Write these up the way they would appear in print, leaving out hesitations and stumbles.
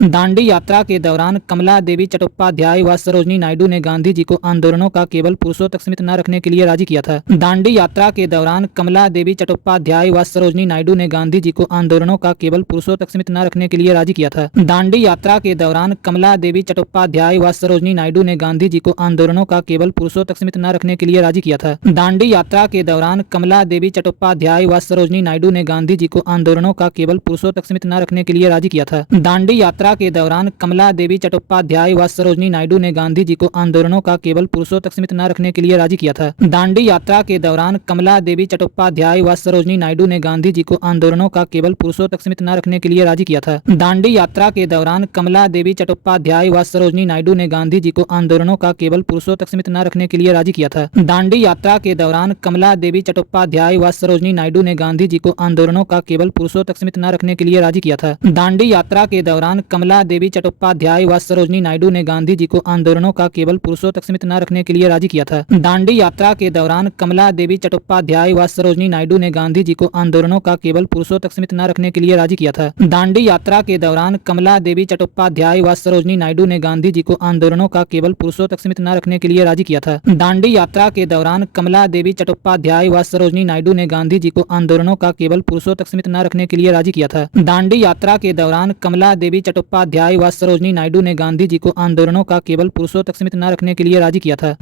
दांडी यात्रा के दौरान कमला देवी चट्टोपाध्याय व सरोजिनी नायडू ने गांधी जी को आंदोलनों का केवल पुरुषों तक सीमित न रखने के लिए राजी किया था। दांडी यात्रा के दौरान कमला देवी चट्टोपाध्याय व सरोजिनी नायडू ने गांधी जी को आंदोलनों का केवल पुरुषों तक सीमित न रखने के लिए राजी किया था। दांडी यात्रा के दौरान कमला देवी चट्टोपाध्याय व सरोजिनी नायडू ने गांधी जी को आंदोलनों का केवल पुरुषों तक सीमित न रखने के लिए राजी किया था। दांडी यात्रा के दौरान कमला देवी चट्टोपाध्याय व सरोजिनी नायडू ने गांधी जी को आंदोलनों का केवल पुरुषों तक सीमित न रखने के लिए राजी किया था। दांडी यात्रा के दौरान कमला देवी चट्टोपाध्याय व सरोजिनी नायडू ने गांधी जी को आंदोलनों का केवल पुरुषों तक सीमित न रखने के लिए राजी किया था। दांडी यात्रा के दौरान कमला देवी चट्टोपाध्याय व सरोजिनी नायडू ने गांधी जी को आंदोलनों का केवल पुरुषों तक सीमित न रखने के लिए राजी किया था। दांडी यात्रा के दौरान कमला देवी चट्टोपाध्याय व सरोजिनी नायडू ने गांधी जी को आंदोलनों का केवल पुरुषों तक सीमित न रखने के लिए राजी किया था। दांडी यात्रा के दौरान कमला देवी चट्टोपाध्याय व सरोजिनी नायडू ने गांधी जी को आंदोलनों का केवल पुरुषों तक सीमित न रखने के लिए राजी किया था। दांडी यात्रा के दौरान कमला देवी चट्टोपाध्याय व सरोजिनी नायडू ने गांधी जी को आंदोलनों का केवल पुरुषों तक सीमित न रखने के लिए राजी किया था। दांडी यात्रा के दौरान कमला देवी चट्टोपाध्याय व सरोजिनी नायडू ने गांधी जी को आंदोलनों का केवल पुरुषों तक सीमित न रखने के लिए राजी किया था। दांडी यात्रा के दौरान कमला देवी चट्टोपाध्याय व सरोजिनी नायडू ने गांधी जी को आंदोलनों का केवल पुरुषों तक सीमित न रखने के लिए राजी किया था। दांडी यात्रा के दौरान कमला देवी चट्टोपाध्याय व सरोजिनी नायडू ने गांधी जी को आंदोलनों का केवल पुरुषों तक सीमित न रखने के लिए राजी किया था। दांडी यात्रा के दौरान कमला देवी चट्टोपाध्याय व सरोजिनी नायडू ने गांधी जी को आंदोलनों का केवल पुरुषों तक सीमित न रखने के लिए राजी किया था।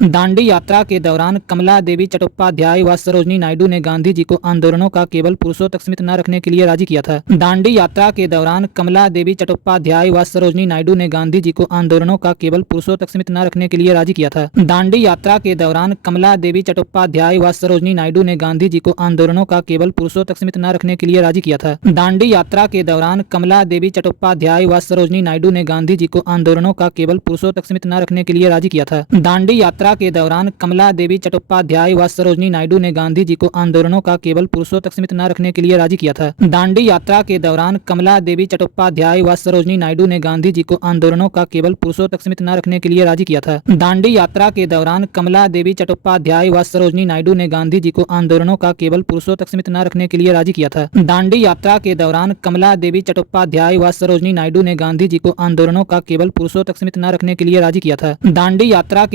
दांडी यात्रा के दौरान कमला देवी चट्टोपाध्याय व सरोजिनी नायडू ने गांधी जी को आंदोलनों का केवल पुरुषों तक सीमित न रखने के लिए राजी किया था। दांडी यात्रा के दौरान कमला देवी चट्टोपाध्याय व सरोजिनी नायडू ने गांधी जी को आंदोलनों का केवल पुरुषों तक सीमित न रखने के लिए राजी किया था। दांडी यात्रा के दौरान कमला देवी चट्टोपाध्याय व सरोजिनी नायडू ने गांधी जी को आंदोलनों का केवल पुरुषों तक सीमित न रखने के लिए राजी किया था। दांडी यात्रा के दौरान कमला देवी चट्टोपाध्याय व सरोजिनी नायडू ने गांधी जी को आंदोलनों का केवल पुरुषों तक सीमित न रखने के लिए राजी किया था। दांडी यात्रा के दौरान कमला देवी चट्टोपाध्याय व सरोजिनी नायडू ने गांधी जी को आंदोलनों का केवल पुरुषों तक सीमित न रखने के लिए राजी किया था। दांडी यात्रा के दौरान कमला देवी चट्टोपाध्याय व सरोजिनी नायडू ने गांधी जी को आंदोलनों का केवल पुरुषों तक सीमित न रखने के लिए राजी किया था। दांडी यात्रा के दौरान कमला देवी चट्टोपाध्याय व सरोजिनी नायडू ने गांधी जी को आंदोलनों का केवल पुरुषों तक सीमित न रखने के लिए राजी किया था। दांडी यात्रा के दौरान कमला देवी चट्टोपाध्याय व सरोजिनी नायडू ने गांधी जी को आंदोलनों का केवल पुरुषों तक सीमित न रखने के लिए राजी किया था। दांडी यात्रा के दौरान कमला देवी चट्टोपाध्याय व सरोजिनी नायडू ने गांधी जी को आंदोलनों का केवल पुरुषों तक सीमित न रखने के लिए राजी किया था। दांडी यात्रा के दौरान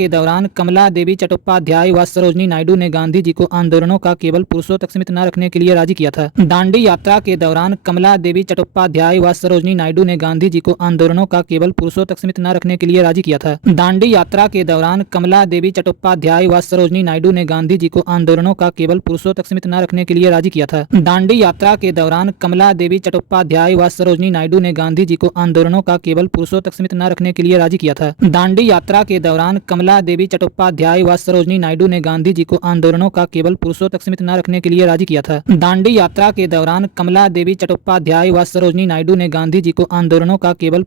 कमला देवी चट्टोपाध्याय व सरोजिनी नायडू ने गांधी जी को आंदोलनों का केवल पुरुषों तक सीमित न रखने के लिए राजी किया था। दांडी यात्रा के दौरान कमला देवी चट्टोपाध्याय व सरोजिनी नायडू ने गांधी जी को आंदोलनों का केवल पुरुषों तक सीमित न रखने के लिए राजी किया था। दांडी यात्रा के दौरान कमला देवी चट्टोपाध्याय व सरोजिनी नायडू ने गांधी जी को आंदोलनों का केवल पुरुषों तक सीमित न रखने के लिए राजी किया था। दांडी यात्रा के दौरान कमला देवी चट्टोपाध्याय व सरोजिनी नायडू ने गांधी जी को आंदोलनों का केवल पुरुषों तक सीमित न रखने के लिए राजी किया था। दांडी यात्रा के दौरान कमला देवी चट्टोपाध्याय व सरोजिनी नायडू ने गांधी जी को आंदोलनों का केवल पुरुषों तक सीमित न रखने के लिए राजी किया था। दांडी यात्रा के दौरान कमला देवी चट्टोपाध्याय व सरोजिनी नायडू ने गांधी जी को आंदोलनों का केवल पुरुषों तक सीमित न रखने के लिए राजी किया था। दांडी यात्रा के दौरान कमला देवी चट्टोपाध्याय व सरोजिनी नायडू ने गांधी जी को आंदोलनों का केवल पुरुषों तक सीमित न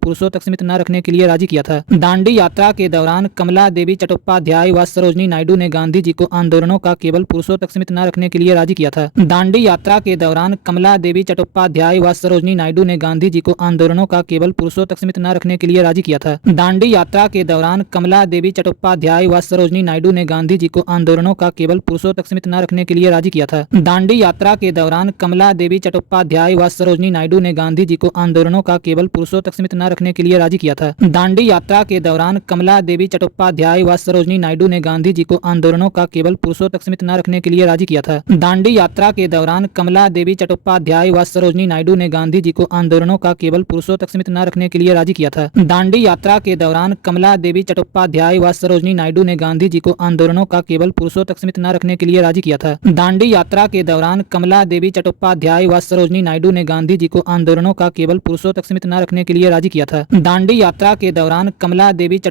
रखने के लिए राजी किया था। दांडी यात्रा के दौरान कमला देवी चट्टोपाध्याय व सरोजिनी नायडू ने गांधी जी को आंदोलनों का केवल पुरुषों तक सीमित न रखने के लिए राजी किया था। दांडी यात्रा के दौरान कमला देवी चट्टोपाध्याय व सरोजिनी नायडू ने गांधी जी को आंदोलनों का केवल पुरुषों तक सीमित न रखने के लिए राजी किया था। दांडी यात्रा के दौरान कमला देवी चट्टोपाध्याय व सरोजिनी नायडू ने गांधी जी को आंदोलनों का केवल पुरुषों तक सीमित न रखने के लिए राजी किया था। दांडी यात्रा के दौरान कमला देवी चट्टोपाध्याय व सरोजिनी नायडू ने गांधी जी को आंदोलनों का केवल पुरुषों तक सीमित न रखने के लिए राजी किया था। दांडी यात्रा के दौरान कमला देवी चट्टोपाध्याय व सरोजिनी नायडू ने गांधी जी को आंदोलनों का केवल पुरुषों तक सीमित न रखने के लिए राजी किया था। दांडी यात्रा के दौरान कमला देवी चट्टोपाध्याय व सरोजिनी नायडू ने गांधी जी को आंदोलनों का केवल पुरुषों तक सीमित न रखने के लिए राजी किया था। दांडी यात्रा के दौरान कमला देवी चट्टोपाध्याय व सरोजिनी नायडू ने गांधी जी को आंदोलनों का केवल पुरुषों तक सीमित न रखने के लिए राजी किया था। दांडी यात्रा के दौरान कमला देवी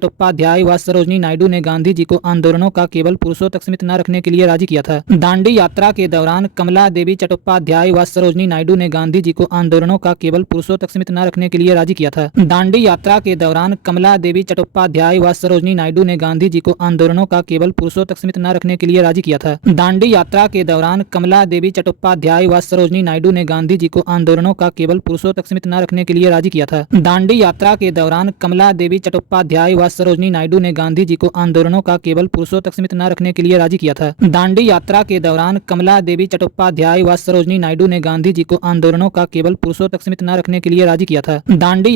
चट्टोपाध्याय व सरोजिनी नायडू ने गांधी जी को आंदोलनों का केवल पुरुषों तक सीमित न रखने के लिए राजी किया था। दांडी यात्रा के दौरान कमला देवी चट्टोपाध्याय व सरोजिनी नायडू ने गांधी जी को आंदोलनों का केवल पुरुषों तक सीमित न रखने के लिए राजी किया था। दांडी यात्रा के दौरान कमला देवी चट्टोपाध्याय व सरोजिनी नायडू ने गांधी जी को आंदोलनों का केवल पुरुषों तक सीमित न रखने के लिए राजी किया था। दांडी यात्रा के दौरान कमला देवी चट्टोपाध्याय व सरोजिनी नायडू ने गांधी जी को आंदोलनों का केवल पुरुषों तक सीमित न रखने के लिए राजी किया था। दांडी यात्रा के दौरान कमला देवी चट्टोपाध्याय व सरोजिनी नायडू ने गांधी जी को आंदोलनों का केवल पुरुषों तक सीमित न रखने के लिए राजी किया था। दांडी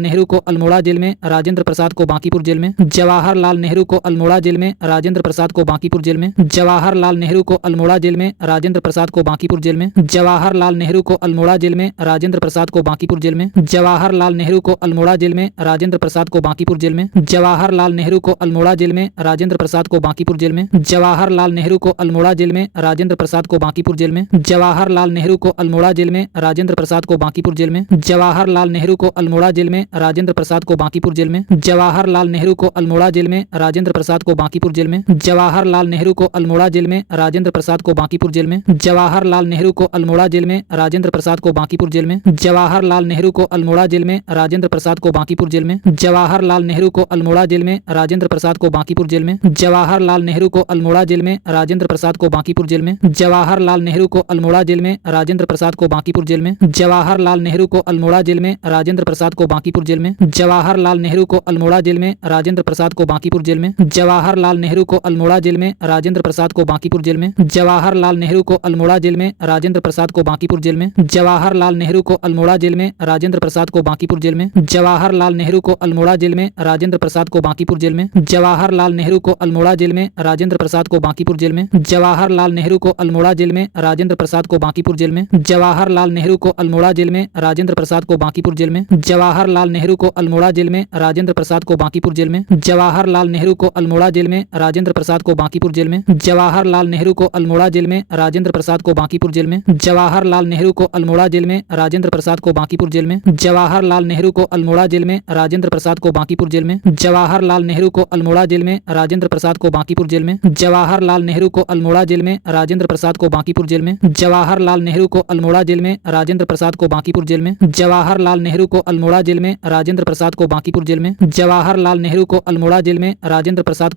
नेहरू को अल्मोड़ा जेल में, राजेंद्र प्रसाद को बांकीपुर जेल में। जवाहरलाल नेहरू को अल्मोड़ा जेल में, राजेंद्र प्रसाद को बांकीपुर जेल में। जवाहरलाल नेहरू को अल्मोड़ा जेल में, राजेंद्र प्रसाद को बांकीपुर जेल में। जवाहरलाल नेहरू को अल्मोड़ा जेल में, राजेंद्र प्रसाद को बांकीपुर जेल में। जवाहरलाल नेहरू को अल्मोड़ा जेल में, राजेंद्र प्रसाद को बांकीपुर जेल में। जवाहरलाल नेहरू को अल्मोड़ा जेल में, राजेंद्र प्रसाद को बांकीपुर जेल में। जवाहरलाल नेहरू को अल्मोड़ा जेल में, राजेंद्र प्रसाद को बांकीपुर जेल में। जवाहरलाल नेहरू को अल्मोड़ा जेल में, राजेंद्र प्रसाद को बांकीपुर जेल में। जवाहरलाल नेहरू को अल्मोड़ा जेल में, राजेंद्र प्रसाद को बांकीपुर जेल में। जवाहरलाल नेहरू को अल्मोड़ा जेल में, राजेंद्र प्रसाद को बांकीपुर जेल में। जवाहरलाल नेहरू को अल्मोड़ा जेल में, राजेंद्र प्रसाद को बांकीपुर जेल में। जवाहरलाल नेहरू को अल्मोड़ा जेल में, राजेंद्र प्रसाद को बांकीपुर जेल में। जवाहरलाल नेहरू को अल्मोड़ा जेल में, राजेंद्र प्रसाद को बांकीपुर जेल में। जवाहरलाल नेहरू को अल्मोड़ा जेल में, राजेंद्र प्रसाद को बांकीपुर जेल में। जवाहरलाल नेहरू को अल्मोड़ा जेल में, राजेंद्र प्रसाद को बांकीपुर जेल में। जवाहरलाल नेहरू को अल्मोड़ा जेल में, राजेंद्र प्रसाद को बांकीपुर जेल में। जवाहरलाल नेहरू को अल्मोड़ा जेल में, राजेंद्र प्रसाद को बांकीपुर जेल में। जवाहरलाल नेहरू को अल्मोड़ा जेल में, राजेंद्र प्रसाद को बांकीपुर जेल में। जवाहरलाल नेहरू को अल्मोड़ा जेल में, राजेंद्र प्रसाद को बांकीपुर जेल में। जवाहरलाल नेहरू को अल्मोड़ा जेल में, राजेंद्र प्रसाद को बांकीपुर जेल में। जवाहरलाल नेहरू को अल्मोड़ा जेल में, राजेंद्र प्रसाद को बांकीपुर जेल में। जवाहरलाल नेहरू को अल्मोड़ा जेल में, राजेंद्र प्रसाद को बांकीपुर जेल में। जवाहरलाल नेहरू को अल्मोड़ा जेल में, राजेंद्र प्रसाद को बांकीपुर जेल में। जवाहरलाल नेहरू को अल्मोड़ा जेल में, राजेंद्र प्रसाद को बांकीपुर जेल में। जवाहरलाल नेहरू को अल्मोड़ा जेल में, राजेंद्र प्रसाद को बांकीपुर जेल में। जवाहरलाल नेहरू को अल्मोड़ा जेल में, राजेंद्र प्रसाद को बांकीपुर जेल में। जवाहरलाल नेहरू को अल्मोड़ा जेल में, राजेंद्र प्रसाद को बांकीपुर जेल में। जवाहरलाल नेहरू को अल्मोड़ा जेल में, राजेंद्र प्रसाद को बांकीपुर जेल में। जवाहरलाल नेहरू को अल्मोड़ा जेल में, राजेंद्र प्रसाद को बांकीपुर जेल में। जवाहरलाल नेहरू को अल्मोड़ा जेल में, राजेंद्र प्रसाद को बांकीपुर जेल में। जवाहरलाल नेहरू को अल्मोड़ा जेल में, राजेंद्र प्रसाद को बांकीपुर जेल में। जवाहरलाल नेहरू को अल्मोड़ा जेल में, राजेंद्र प्रसाद को बांकीपुर जेल में। जवाहरलाल नेहरू को अल्मोड़ा जेल में, राजेंद्र प्रसाद को बांकीपुर जेल में। जवाहरलाल नेहरू को अल्मोड़ा जेल में, राजेंद्र प्रसाद को बांकीपुर जेल में। जवाहरलाल नेहरू को अल्मोड़ा जेल में, राजेंद्र प्रसाद को बांकीपुर जेल में। जवाहरलाल नेहरू को अल्मोड़ा जेल में,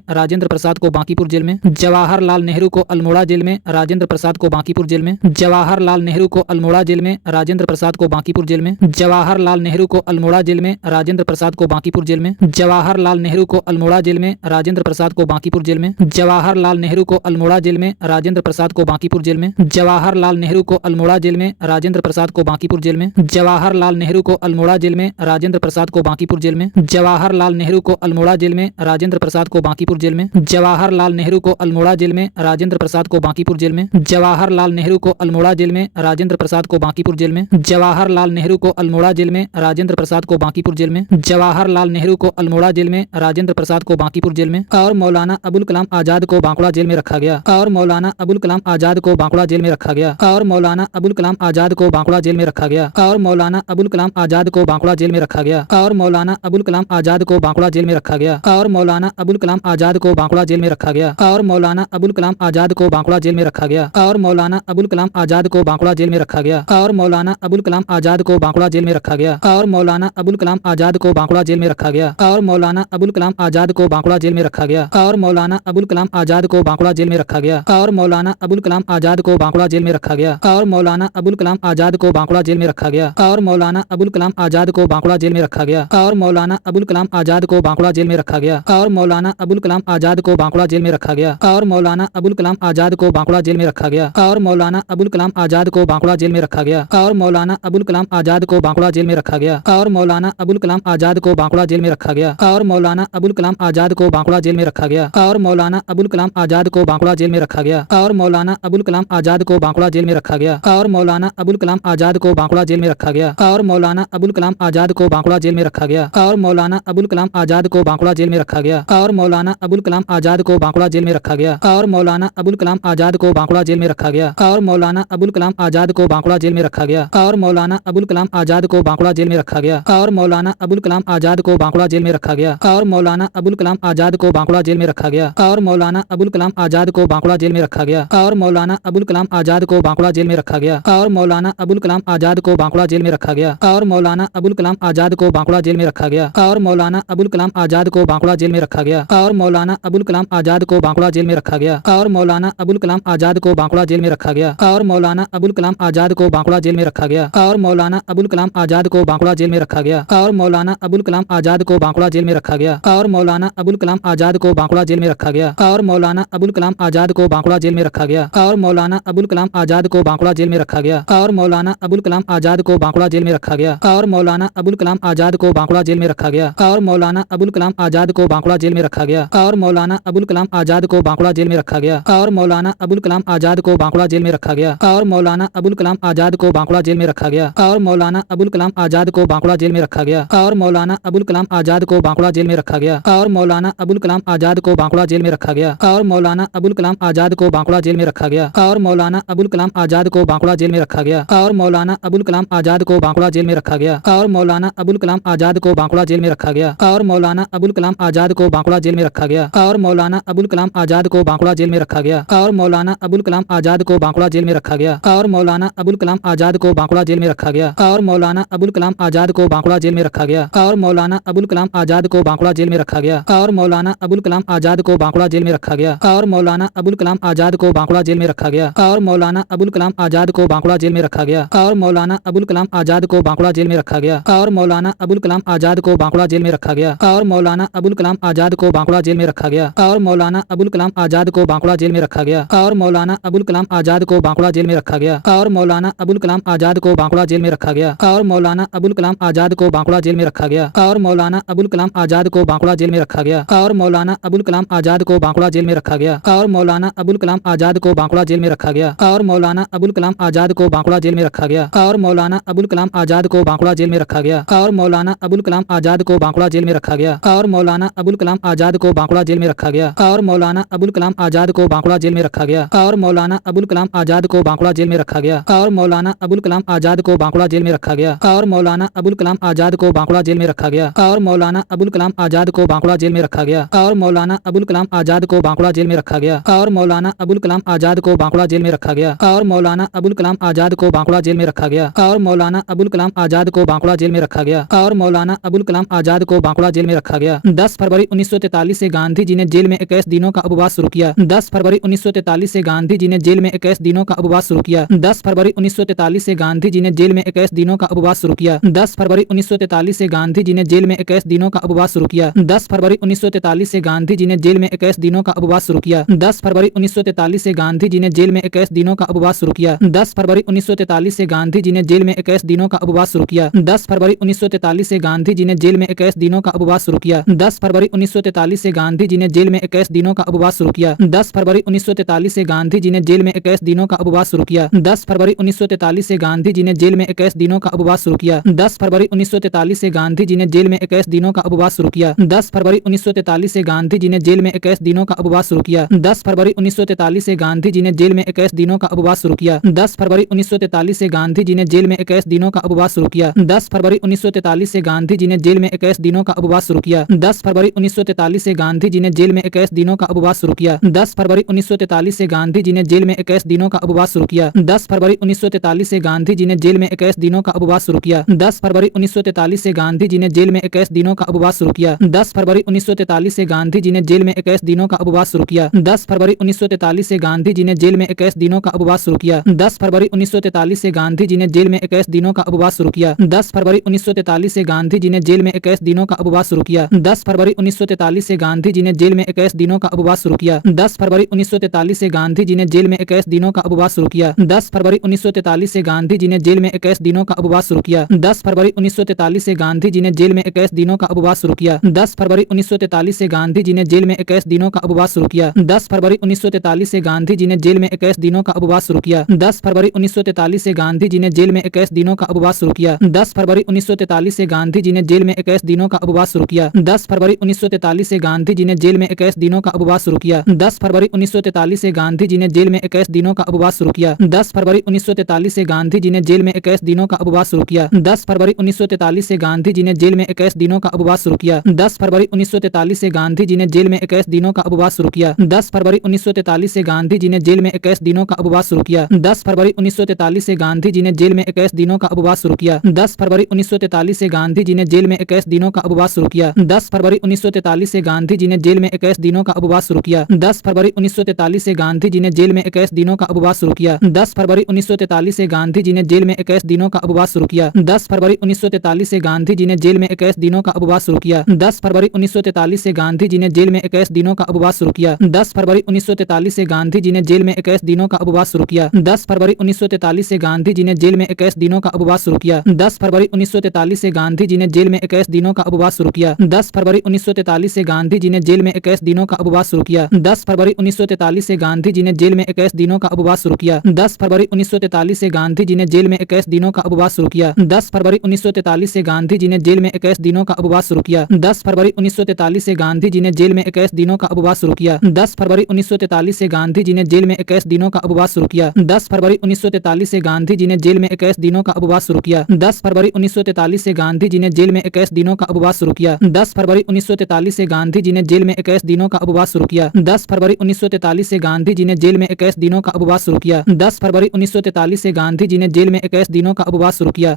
राजेंद्र प्रसाद को बांकीपुर जेल में। जवाहरलाल नेहरू को अल्मोड़ा जेल में, राजेंद्र प्रसाद को बांकीपुर जेल में। जवाहरलाल नेहरू को अल्मोड़ा जेल में, राजेंद्र प्रसाद को बांकीपुर जेल में। जवाहरलाल नेहरू को अल्मोड़ा जेल में, राजेंद्र प्रसाद को बांकीपुर जेल में। जवाहरलाल नेहरू को अल्मोड़ा जेल में, राजेंद्र प्रसाद को बांकीपुर जेल में। जवाहरलाल नेहरू को अल्मोड़ा जेल में, राजेंद्र प्रसाद को बांकीपुर जेल में। जवाहरलाल नेहरू को अल्मोड़ा जेल में, राजेंद्र प्रसाद को बांकीपुर जेल में। जवाहरलाल नेहरू को अल्मोड़ा जेल में, राजेंद्र प्रसाद को बांकीपुर जेल में। जवाहरलाल नेहरू को अल्मोड़ा जेल में, राजेंद्र प्रसाद को बांकीपुर जेल में। जवाहरलाल नेहरू को अल्मोड़ा जेल में, राजेंद्र प्रसाद को बांकीपुर जेल में। जवाहरलाल नेहरू को अल्मोड़ा जेल में, राजेंद्र प्रसाद को बांकीपुर जेल में। जवाहरलाल नेहरू को अल्मोड़ा जेल में, राजेंद्र प्रसाद को बांकीपुर जेल में। जवाहरलाल नेहरू को अल्मोड़ा जेल में, राजेंद्र प्रसाद को बांकीपुर जेल में। और मौलाना अबुल कलाम आजाद को बांकुड़ा जेल में रखा गया। और मौलाना अबुल कलाम आजाद को बांकुड़ा जेल में रखा गया। और मौलाना अबुल कलाम आजाद को बांकुड़ा जेल में रखा गया। और मौलाना अबुल कलाम आजाद को बांकुड़ा जेल में रखा गया। और मौलाना अबुल कलाम आजाद को बांकुड़ा जेल में रखा गया। और मौलाना अबुल कलाम आजाद को बांकुड़ा जेल में रखा गया। और मौलाना अबुल कलाम आजाद को बांकुड़ा जेल में रखा गया। और मौलाना अबुल कलाम आजाद को बांकुड़ा जेल में रखा गया। और मौलाना अबुल कलाम आजाद को बांकुड़ा जेल में रखा गया। और मौलाना अबुल कलाम आजाद को बांकुड़ा जेल में रखा गया। और मौलाना अबुल कलाम आजाद को बांकुड़ा जेल में रखा गया। और मौलाना अबुल कलाम आजाद को बांकुड़ा जेल में रखा गया। और मौलाना अबुल कलाम आजाद को बांकुड़ा जेल में रखा गया। और मौलाना अबुल कलाम आजाद को बांकुड़ा जेल में रखा गया। और मौलाना अबुल कलाम आजाद को बांकुड़ा जेल में रखा गया। और मौलाना अबुल कलाम आजाद को बांकुड़ा जेल में रखा गया। और मौलाना अबुल कलाम आजाद को बांकुड़ा जेल में रखा गया। और मौलाना अबुल कलाम आजाद को बांकुड़ा जेल में रखा गया। और मौलाना अबुल कलाम आजाद को बांकुड़ा जेल में रखा गया। और मौलाना अबुल कलाम आजाद को बांकुड़ा जेल में रखा गया। और मौलाना अबुल कलाम आजाद को बांकुड़ा जेल में रखा गया। और मौलाना अबुल कलाम आजाद को बांकुड़ा जेल में रखा गया। और मौलाना अबुल कलाम आजाद को बांकुड़ा जेल में रखा गया। और मौलाना अबुल कलाम आजाद को बांकुड़ा जेल में रखा गया। और मौलाना अबुल कलाम आजाद को बांकुड़ा जेल में रखा गया। और मौलाना अबुल कलाम आजाद को बांकुड़ा जेल में रखा गया। और मौलाना अबुल कलाम आजाद को बांकुड़ा जेल में रखा गया। और मौलाना अबुल कलाम आजाद को बांकुड़ा जेल में रखा गया। और मौलाना अबुल कलाम आजाद को बांकुड़ा जेल में रखा गया। और मौलाना अबुल कलाम आजाद को बांकुड़ा जेल में रखा गया। और मौलाना अबुल कलाम आजाद को बांकुड़ा जेल में रखा गया। और मौलाना अबुल कलाम आजाद को बांकुड़ा जेल में रखा गया। और मौलाना अबुल कलाम आजाद को बांकुड़ा जेल में रखा गया। और मौलाना अबुल कलाम आजाद को बांकुड़ा जेल में रखा गया। और मौलाना अबुल कलाम आजाद को बांकुड़ा जेल में रखा गया। और मौलाना अबुल कलाम आजाद को बांकुड़ा जेल में रखा गया। और मौलाना अबुल कलाम आजाद को बांकुड़ा जेल में रखा गया। और मौलाना अबुल कलाम आजाद को बांकुड़ा जेल में रखा गया। और मौलाना अबुल कलाम आजाद को बांकुड़ा जेल में रखा गया। और मौलाना अबुल कलाम आजाद को बांकुड़ा जेल में रखा गया। और मौलाना अबुल कलाम आजाद को बांकुड़ा जेल में रखा गया। और मौलाना अबुल कलाम आजाद को बांकुड़ा जेल में रखा गया। और मौलाना अबुल कलाम आजाद को बांकुड़ा जेल में रखा गया। और मौलाना अबुल कलाम आजाद को बांकुड़ा जेल में रखा गया। और मौलाना अबुल कलाम आजाद को बांकुड़ा जेल में रखा गया। और मौलाना अबुल कलाम आजाद को बांकुड़ा जेल में रखा गया। और मौलाना अबुल कलाम कलाम आजाद को बांकुड़ा जेल में रखा गया और मौलाना अबुल कलाम आजाद को बांकुड़ा जेल में रखा गया और मौलाना अबुल कलाम आजाद को बांकुड़ा जेल में रखा गया और मौलाना अबुल कलाम आजाद को बांकुड़ा जेल में रखा गया और मौलाना अबुल कलाम आजाद को बांकुड़ा जेल में रखा गया और मौलाना अबुल कलाम आजाद को बांकुड़ा जेल में रखा गया और मौलाना अबुल कलाम आजाद को बांकुड़ा जेल में रखा गया और मौलाना अबुल कलाम आजाद को बांकुड़ा जेल में रखा गया और मौलाना अबुल कलाम आजाद को बांकुड़ा जेल में रखा गया और मौलाना अबुल कलाम आजाद को बांकुड़ा जेल में रखा गया और मौलाना अबुल कलाम आजाद को बांकुड़ा जेल में रखा गया और मौलाना अबुल कलाम आजाद को बांकुड़ा जेल में रखा गया और मौलाना अबुल कलाम आजाद को बांकुड़ा जेल में रखा गया और मौलाना अबुल कलाम आजाद को बांकुड़ा जेल में रखा गया और मौलाना अबुल कलाम आजाद को बांकुड़ा जेल में रखा गया और मौलाना अबुल कलाम आजाद को बांकुड़ा जेल में रखा गया और मौलाना अबुल कलाम आजाद को बांकुड़ा जेल में रखा गया और मौलाना अबुल कलाम आजाद को बांकुड़ा जेल में रखा गया और मौलाना अबुल कलाम आजाद को बांकुड़ा जेल में रखा गया और मौलाना अबुल कलाम आजाद को बांकुड़ा जेल में रखा गया और मौलाना अबुल कलाम आजाद को बांकुड़ा जेल में रखा गया और मौलाना अबुल कलाम आजाद को बांकुड़ा जेल में रखा गया और मौलाना अबुल कलाम आजाद को बांकुड़ा जेल में रखा गया और मौलाना अबुल कलाम आजाद को बांकुड़ा जेल में रखा गया और मौलाना अबुल कलाम आजाद को बांकुड़ा जेल में रखा गया और मौलाना अबुल कलाम आजाद को बांकुड़ा जेल में रखा गया और मौलाना अबुल कलाम आजाद को बांकुड़ा जेल में रखा गया और मौलाना अबुल कलाम आजाद को बांकुड़ा जेल में रखा गया और मौलाना अबुल कलाम आजाद को बांकुड़ा जेल में रखा गया और मौलाना अबुल कलाम आजाद को बांकुड़ा जेल में रखा गया और मौलाना अबुल कलाम आजाद को बांकुड़ा जेल में रखा गया और मौलाना अबुल कलाम आजाद को बांकुड़ा जेल में रखा गया और मौलाना अबुल कलाम आजाद को बांकुड़ा जेल में रखा गया और मौलाना अबुल कलाम आजाद को बांकुड़ा जेल में रखा गया और मौलाना अबुल कलाम आजाद को बांकुड़ा जेल में रखा गया और मौलाना अबुल कलाम आजाद को बांकुड़ा जेल में रखा गया और मौलाना अबुल कलाम आजाद को बांकुड़ा जेल में रखा गया और मौलाना अबुल कलाम आजाद को बांकुड़ा जेल में रखा गया और मौलाना अबुल कलाम आजाद को बांकुड़ा जेल में रखा गया और मौलाना अबुल कलाम आजाद को बांकुड़ा जेल में रखा गया और मौलाना अबुल कलाम आजाद को बांकुड़ा जेल में रखा गया और मौलाना अबुल कलाम आजाद को बांकुड़ा जेल में रखा गया और मौलाना अबुल कलाम आजाद को बांकुड़ा जेल में रखा गया और मौलाना अबुल कलाम आजाद को बांकुड़ा जेल में रखा गया और मौलाना अबुल कलाम आजाद को बांकुड़ा जेल में रखा गया और मौलाना अबुल कलाम आजाद को बांकुड़ा जेल में रखा गया 10 फरवरी 1943 से गांधी जी ने जेल में 21 दिनों का उपवास शुरू किया 10 फरवरी 1943 से गांधी जी ने जेल में 21 दिनों का उपवास शुरू किया 10 फरवरी 1943 से गांधी जी ने जेल में 21 दिनों का उपवास शुरू किया 10 फरवरी 1943 से गांधी जी ने जेल में 21 दिनों का उपवास शुरू किया 10 फरवरी 1943 से गांधी जी ने जेल में 21 दिनों का उपवास शुरू किया 10 फरवरी 1943 से गांधी जी ने जेल में 21 दिनों का उपवास शुरू किया 10 फरवरी 1943 से गांधी जी ने जेल में 21 दिनों का उपवास शुरू किया 10 फरवरी 1943 से गांधी जी ने जेल में 21 दिनों का उपवास शुरू किया 10 फरवरी 1943 से गांधी जी ने जेल में 21 दिनों का उपवास शुरू किया 10 फरवरी 1943 से गांधी जी ने जेल में 21 दिनों का उपवास शुरू किया 10 फरवरी 1943 से गांधी जी ने जेल में 21 दिनों का उपवास शुरू किया 10 फरवरी 1943 से गांधी जी ने जेल में 21 दिनों का उपवास शुरू किया 10 फरवरी 1943 से गांधी जी ने जेल में 21 दिनों का उपवास शुरू किया 10 फरवरी 1943 से गांधी जी ने जेल में 21 दिनों का उपवास शुरू किया 10 फरवरी 1943 से गांधी जी ने जेल में 21 दिनों का उपवास शुरू किया 10 फरवरी 1943 से गांधी जी ने जेल में 21 दिनों का उपवास शुरू किया 10 फरवरी 1943 से गांधी जी ने जेल में 21 दिनों का उपवास शुरू किया 10 फरवरी 1943 से गांधी जी ने जेल में 21 दिनों का उपवास शुरू किया 10 फरवरी 1943 से गांधी जी ने जेल में 21 दिनों का उपवास शुरू किया 10 फरवरी 1943 से गांधी जी ने जेल में 21 दिनों का उपवास शुरू किया 10 फरवरी 1943 से गांधी जी ने जेल में 21 दिनों का उपवास शुरू किया 10 फरवरी 1943 से गांधी जी ने जेल में 21 दिनों का उपवास शुरू किया 10 फरवरी 1943 से गांधी जी ने जेल में 21 दिनों का उपवास शुरू किया 10 फरवरी 1943 से गांधी जी ने जेल में 21 दिनों का उपवास शुरू किया 10 फरवरी 1943 से गांधी जी ने जेल में 21 दिनों का उपवास शुरू किया 10 फरवरी 1943 से गांधी जी ने जेल में 21 दिनों का उपवास शुरू किया 10 फरवरी 1943 से गांधी जी ने जेल में 21 दिनों का उपवास शुरू किया 10 फरवरी 1943 से गांधी जी ने जेल में 21 दिनों का उपवास शुरू किया 10 फरवरी 1943 से गांधी जी ने जेल में 21 दिनों का उपवास शुरू किया 10 फरवरी 1943 से गांधी जी ने जेल में 21 दिनों का उपवास शुरू किया 10 फरवरी 1943 से गांधी जी ने जेल में 21 दिनों का उपवास शुरू किया 10 फरवरी 1943 से गांधी जी ने जेल में 21 दिनों का उपवास शुरू किया 10 फरवरी 1943 से गांधी जी ने जेल में 21 दिनों का उपवास शुरू किया 10 फरवरी 1943 से गांधी जी ने जेल में 21 दिनों का उपवास शुरू किया 10 फरवरी 1943 से गांधी जी ने जेल में 21 दिनों का उपवास शुरू किया 10 फरवरी 1943 से गांधी जी ने जेल में 21 दिनों का उपवास शुरू किया 10 फरवरी 1943 से गांधी जी ने जेल में 21 दिनों का उपवास शुरू किया 10 फरवरी 1943 से गांधी जी ने जेल में 21 दिनों का उपवास शुरू किया 10 फरवरी 1943 से गांधी जी ने जेल में 21 दिनों का उपवास शुरू किया 10 फरवरी 1943 से गांधी जी ने जेल में 21 दिनों का उपवास शुरू किया 10 फरवरी 1943 से गांधी जी ने जेल में 21 दिनों का उपवास शुरू किया 10 फरवरी 1943 से गांधी जी ने जेल में 21 दिनों का उपवास शुरू किया 10 फरवरी 1943 से गांधी जी ने जेल में 21 दिनों का उपवास शुरू किया 10 फरवरी 1943 से गांधी जी ने जेल में 21 दिनों का उपवास शुरू किया 10 फरवरी 1943 से गांधी जी ने जेल में 21 दिनों का उपवास शुरू किया 10 फरवरी 1943 से गांधी जी ने जेल में 21 दिनों का उपवास शुरू किया 10 फरवरी 1943 से गांधी जी ने जेल में 21 दिनों का उपवास शुरू किया। 10 फरवरी 1943 से गांधी जी ने जेल में 21 दिनों का उपवास शुरू किया। 10 फरवरी 1943 से गांधी जी ने जेल में 21 दिनों का उपवास शुरू किया। 10 फरवरी 1943 से गांधी जी ने जेल में 21 दिनों का उपवास शुरू किया। 10 फरवरी 1943 से गांधी जी ने जेल में 21 दिनों का उपवास शुरू किया। 10 फरवरी 1943 से गांधी जी ने जेल में 21 दिनों का उपवास शुरू किया। 10 फरवरी 1943 से गांधी जी ने जेल में 21 दिनों का उपवास शुरू किया। 10 फरवरी 1943 से गांधी जी ने जेल में 21 दिनों का उपवास शुरू किया। 10 फरवरी 1943 से गांधी जी ने जेल में 21 दिनों का उपवास शुरू किया। 10 फरवरी 1943 से गांधी जी ने जेल में 21 दिनों का उपवास शुरू किया। 10 फरवरी 1943 से गांधी जी ने जेल में 21 दिनों का उपवास शुरू किया। 10 फरवरी 1943 से गांधी जी ने जेल में 21 दिनों का उपवास शुरू किया।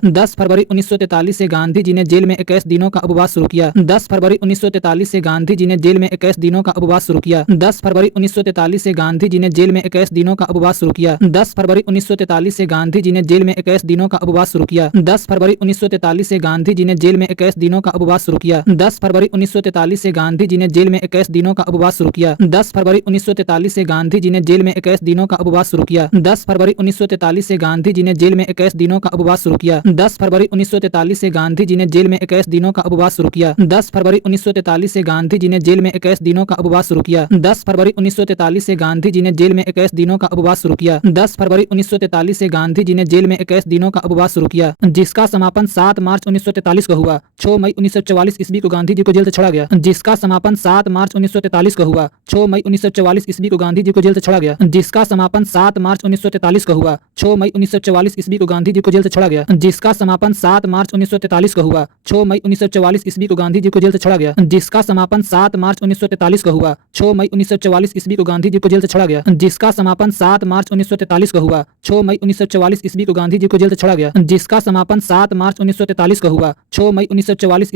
10 फरवरी 1943 से गांधी जी ने जेल में 21 दिनों का उपवास शुरू किया। 10 फरवरी 1943 से गांधी जी ने जेल में 21 दिनों का उपवास शुरू किया। 10 फरवरी 1943 से गांधी जी ने जेल में 21 दिनों का उपवास शुरू किया। 10 फरवरी 1943 से गांधी जी ने जेल में 21 दिनों का उपवास शुरू किया। 10 फरवरी 1943 से गांधी जी ने जेल में 21 दिनों का उपवास शुरू किया। 10 फरवरी 1943 से गांधी जी ने जेल में 21 दिनों का उपवास शुरू किया। 10 फरवरी 1943 से गांधी जी ने जेल में 21 दिनों का उपवास शुरू किया। 10 फरवरी 1943 से गांधी जी ने जेल में 21 दिनों का उपवास शुरू किया। 10 फरवरी 1943 से गांधी जी ने जेल में 21 दिनों का उपवास शुरू किया। 10 फरवरी 1943 से गांधी जी ने जेल में 21 दिनों का उपवास शुरू किया। 10 फरवरी 1943 से गांधी जी ने जेल में 21 दिनों का उपवास शुरू किया। 10 फरवरी 1943 से गांधी जी ने जेल में 21 दिनों का उपवास शुरू किया। 10 फरवरी 1943 से गांधी जी ने जेल में 21 दिनों का उपवास शुरू किया, जिसका समापन 7 मार्च 1943 को हुआ। 6 मई 1944 ईस्वी को गांधी जी को जेल से छोड़ा गया, जिसका समापन 7 मार्च 1943 को हुआ। 6 मई 1944 ईस्वी को गांधी जी को जेल से छोड़ा गया, जिसका समापन 7 मार्च 1943 को हुआ। 6 मई 1944 ईस्वी को गांधी जी को जेल से छोड़ा गया, जिसका समापन 7 मार्च 1943 को हुआ। 6 मई 1944 ईस्वी को गांधी जी को जेल से छोड़ा गया, जिसका समापन 7 मार्च 1943 को हुआ। 6 मई 1944 ईस्वी को गांधी जी को जेल से छोड़ा गया, जिसका समापन 7 मार्च 1943 को हुआ। 6 मई 1944 ईस्वी को गांधी जी को जेल से छोड़ा गया, जिसका समापन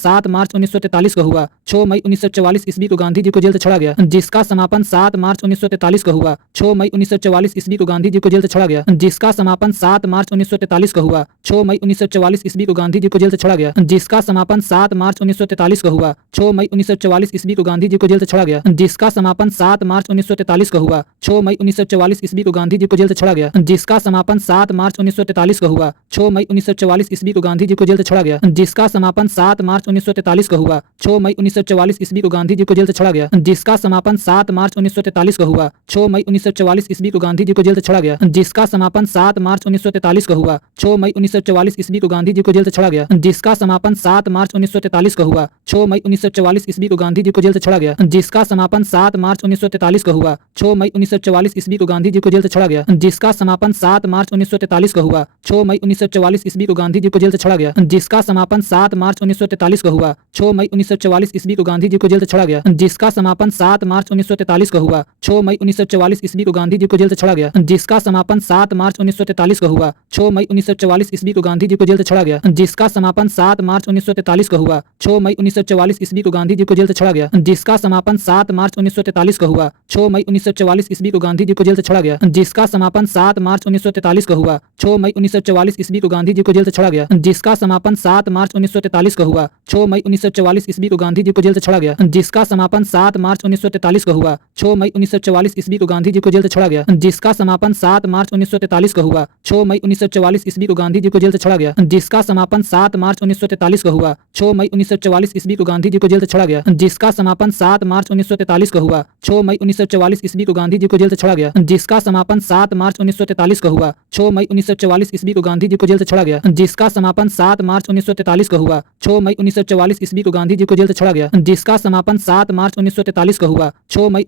7 मार्च 1943 को हुआ। 6 मई 1944 ईस्वी को गांधी जी को जेल से छोड़ा गया, जिसका समापन 7 मार्च 1943 को हुआ। 6 मई 1944 ईस्वी को गांधी जी को जेल से छोड़ा गया, जिसका समापन 7 मार्च 1943 को हुआ। 6 मई 1944 ईस्वी को गांधी जी को जेल से छोड़ा गया, जिसका समापन 7 मार्च 1943 को हुआ। 6 मई 1944 ईस्वी को गांधी जी को जेल से छोड़ा गया, जिसका समापन 7 मार्च 1943 को हुआ। 6 मई 1944 ईस्वी को गांधी जी को जेल से छोड़ा गया, जिसका समापन 7 मार्च 1943 को हुआ। 6 मई 1944 ईस्वी को गांधी जी को जेल से छोड़ा गया, जिसका समापन 7 मार्च 1943 को हुआ। 6 मई 1944 ईस्वी को गांधी जी को जेल से छोड़ा गया, जिसका समापन 7 मार्च 1943 को हुआ। 6 मई 1944 ईस्वी को गांधी जी को जेल से छोड़ा गया, जिसका समापन 7 मार्च 1943 को हुआ। 6 मई 1944 ईस्वी को गांधी जी को जेल से छोड़ा गया, जिसका समापन 7 मार्च 1943 को हुआ। 6 मई 1944 ईस्वी को गांधी जी को जेल से छोड़ा गया, जिसका समापन 7 मार्च 1943 को हुआ। 6 मई 1944 ईस्वी को गांधी जी को जेल से छोड़ा गया, जिसका समापन 7 मार्च 1943 को हुआ। 6 मई 1944 ईस्वी को गांधी जी को जेल से छोड़ा गया, जिसका समापन 7 मार्च 1943 को हुआ। 6 मई 1944 ईस्वी को गांधी जी को जेल से छोड़ा गया, जिसका समापन 7 मार्च 1943 को हुआ। 6 मई 1944 ईस्वी को गांधी जी को जेल से छोड़ा गया, जिसका समापन 7 मार्च 1943 को हुआ। 6 मई 1944 ईस्वी को गांधी जी को जेल से छोड़ा गया, जिसका समापन 7 मार्च 1943 को हुआ। 6 मई 1944 ईस्वी को गांधी जी को जेल से छोड़ा गया, जिसका समापन 7 मार्च 1943 को हुआ। 6 मई 1944 ईस्वी को गांधी जी को जेल से छोड़ा गया, जिसका समापन 7 मार्च 1943 को हुआ। 6 मई 1944 ईस्वी को गांधी जी को जेल से छोड़ा गया, जिसका समापन 7 मार्च 1943 को हुआ। 6 मई 1944 ईस्वी को गांधी जी को जेल से छोड़ा गया, जिसका समापन 7 मार्च 1943 को हुआ। 6 मई 1944 ईस्वी को गांधी जी को जेल से छोड़ा गया, जिसका समापन 7 मार्च 1943 को हुआ। 6 मई 1944 ईस्वी को गांधी जी को जेल से छोड़ा गया, जिसका समापन 7 मार्च 1943 को हुआ। 6 मई 1944 ईस्वी को गांधी जी को जेल से छोड़ा गया, जिसका समापन 7 मार्च 1943 को हुआ। 6 मई 1944 ईस्वी को गांधी जी को जेल से छोड़ा गया, जिसका समापन 7 मार्च 1943 को हुआ। 6 मई 1944 ईस्वी को गांधी जी को जेल से छोड़ा गया, जिसका समापन 7 मार्च 1943 को हुआ। 6 मई 1944 ईस्वी को गांधी जी को जेल से छोड़ा गया, जिसका समापन 7 मार्च 1943 को हुआ। 6 मई 1944 ईस्वी को गांधी जी को जेल से छोड़ा गया, जिसका समापन 7 मार्च 1943 को हुआ। 6 मई 1944 ईस्वी को गांधी जी को जेल से छोड़ा गया, जिसका समापन 7 मार्च 1943 को हुआ। 6 मई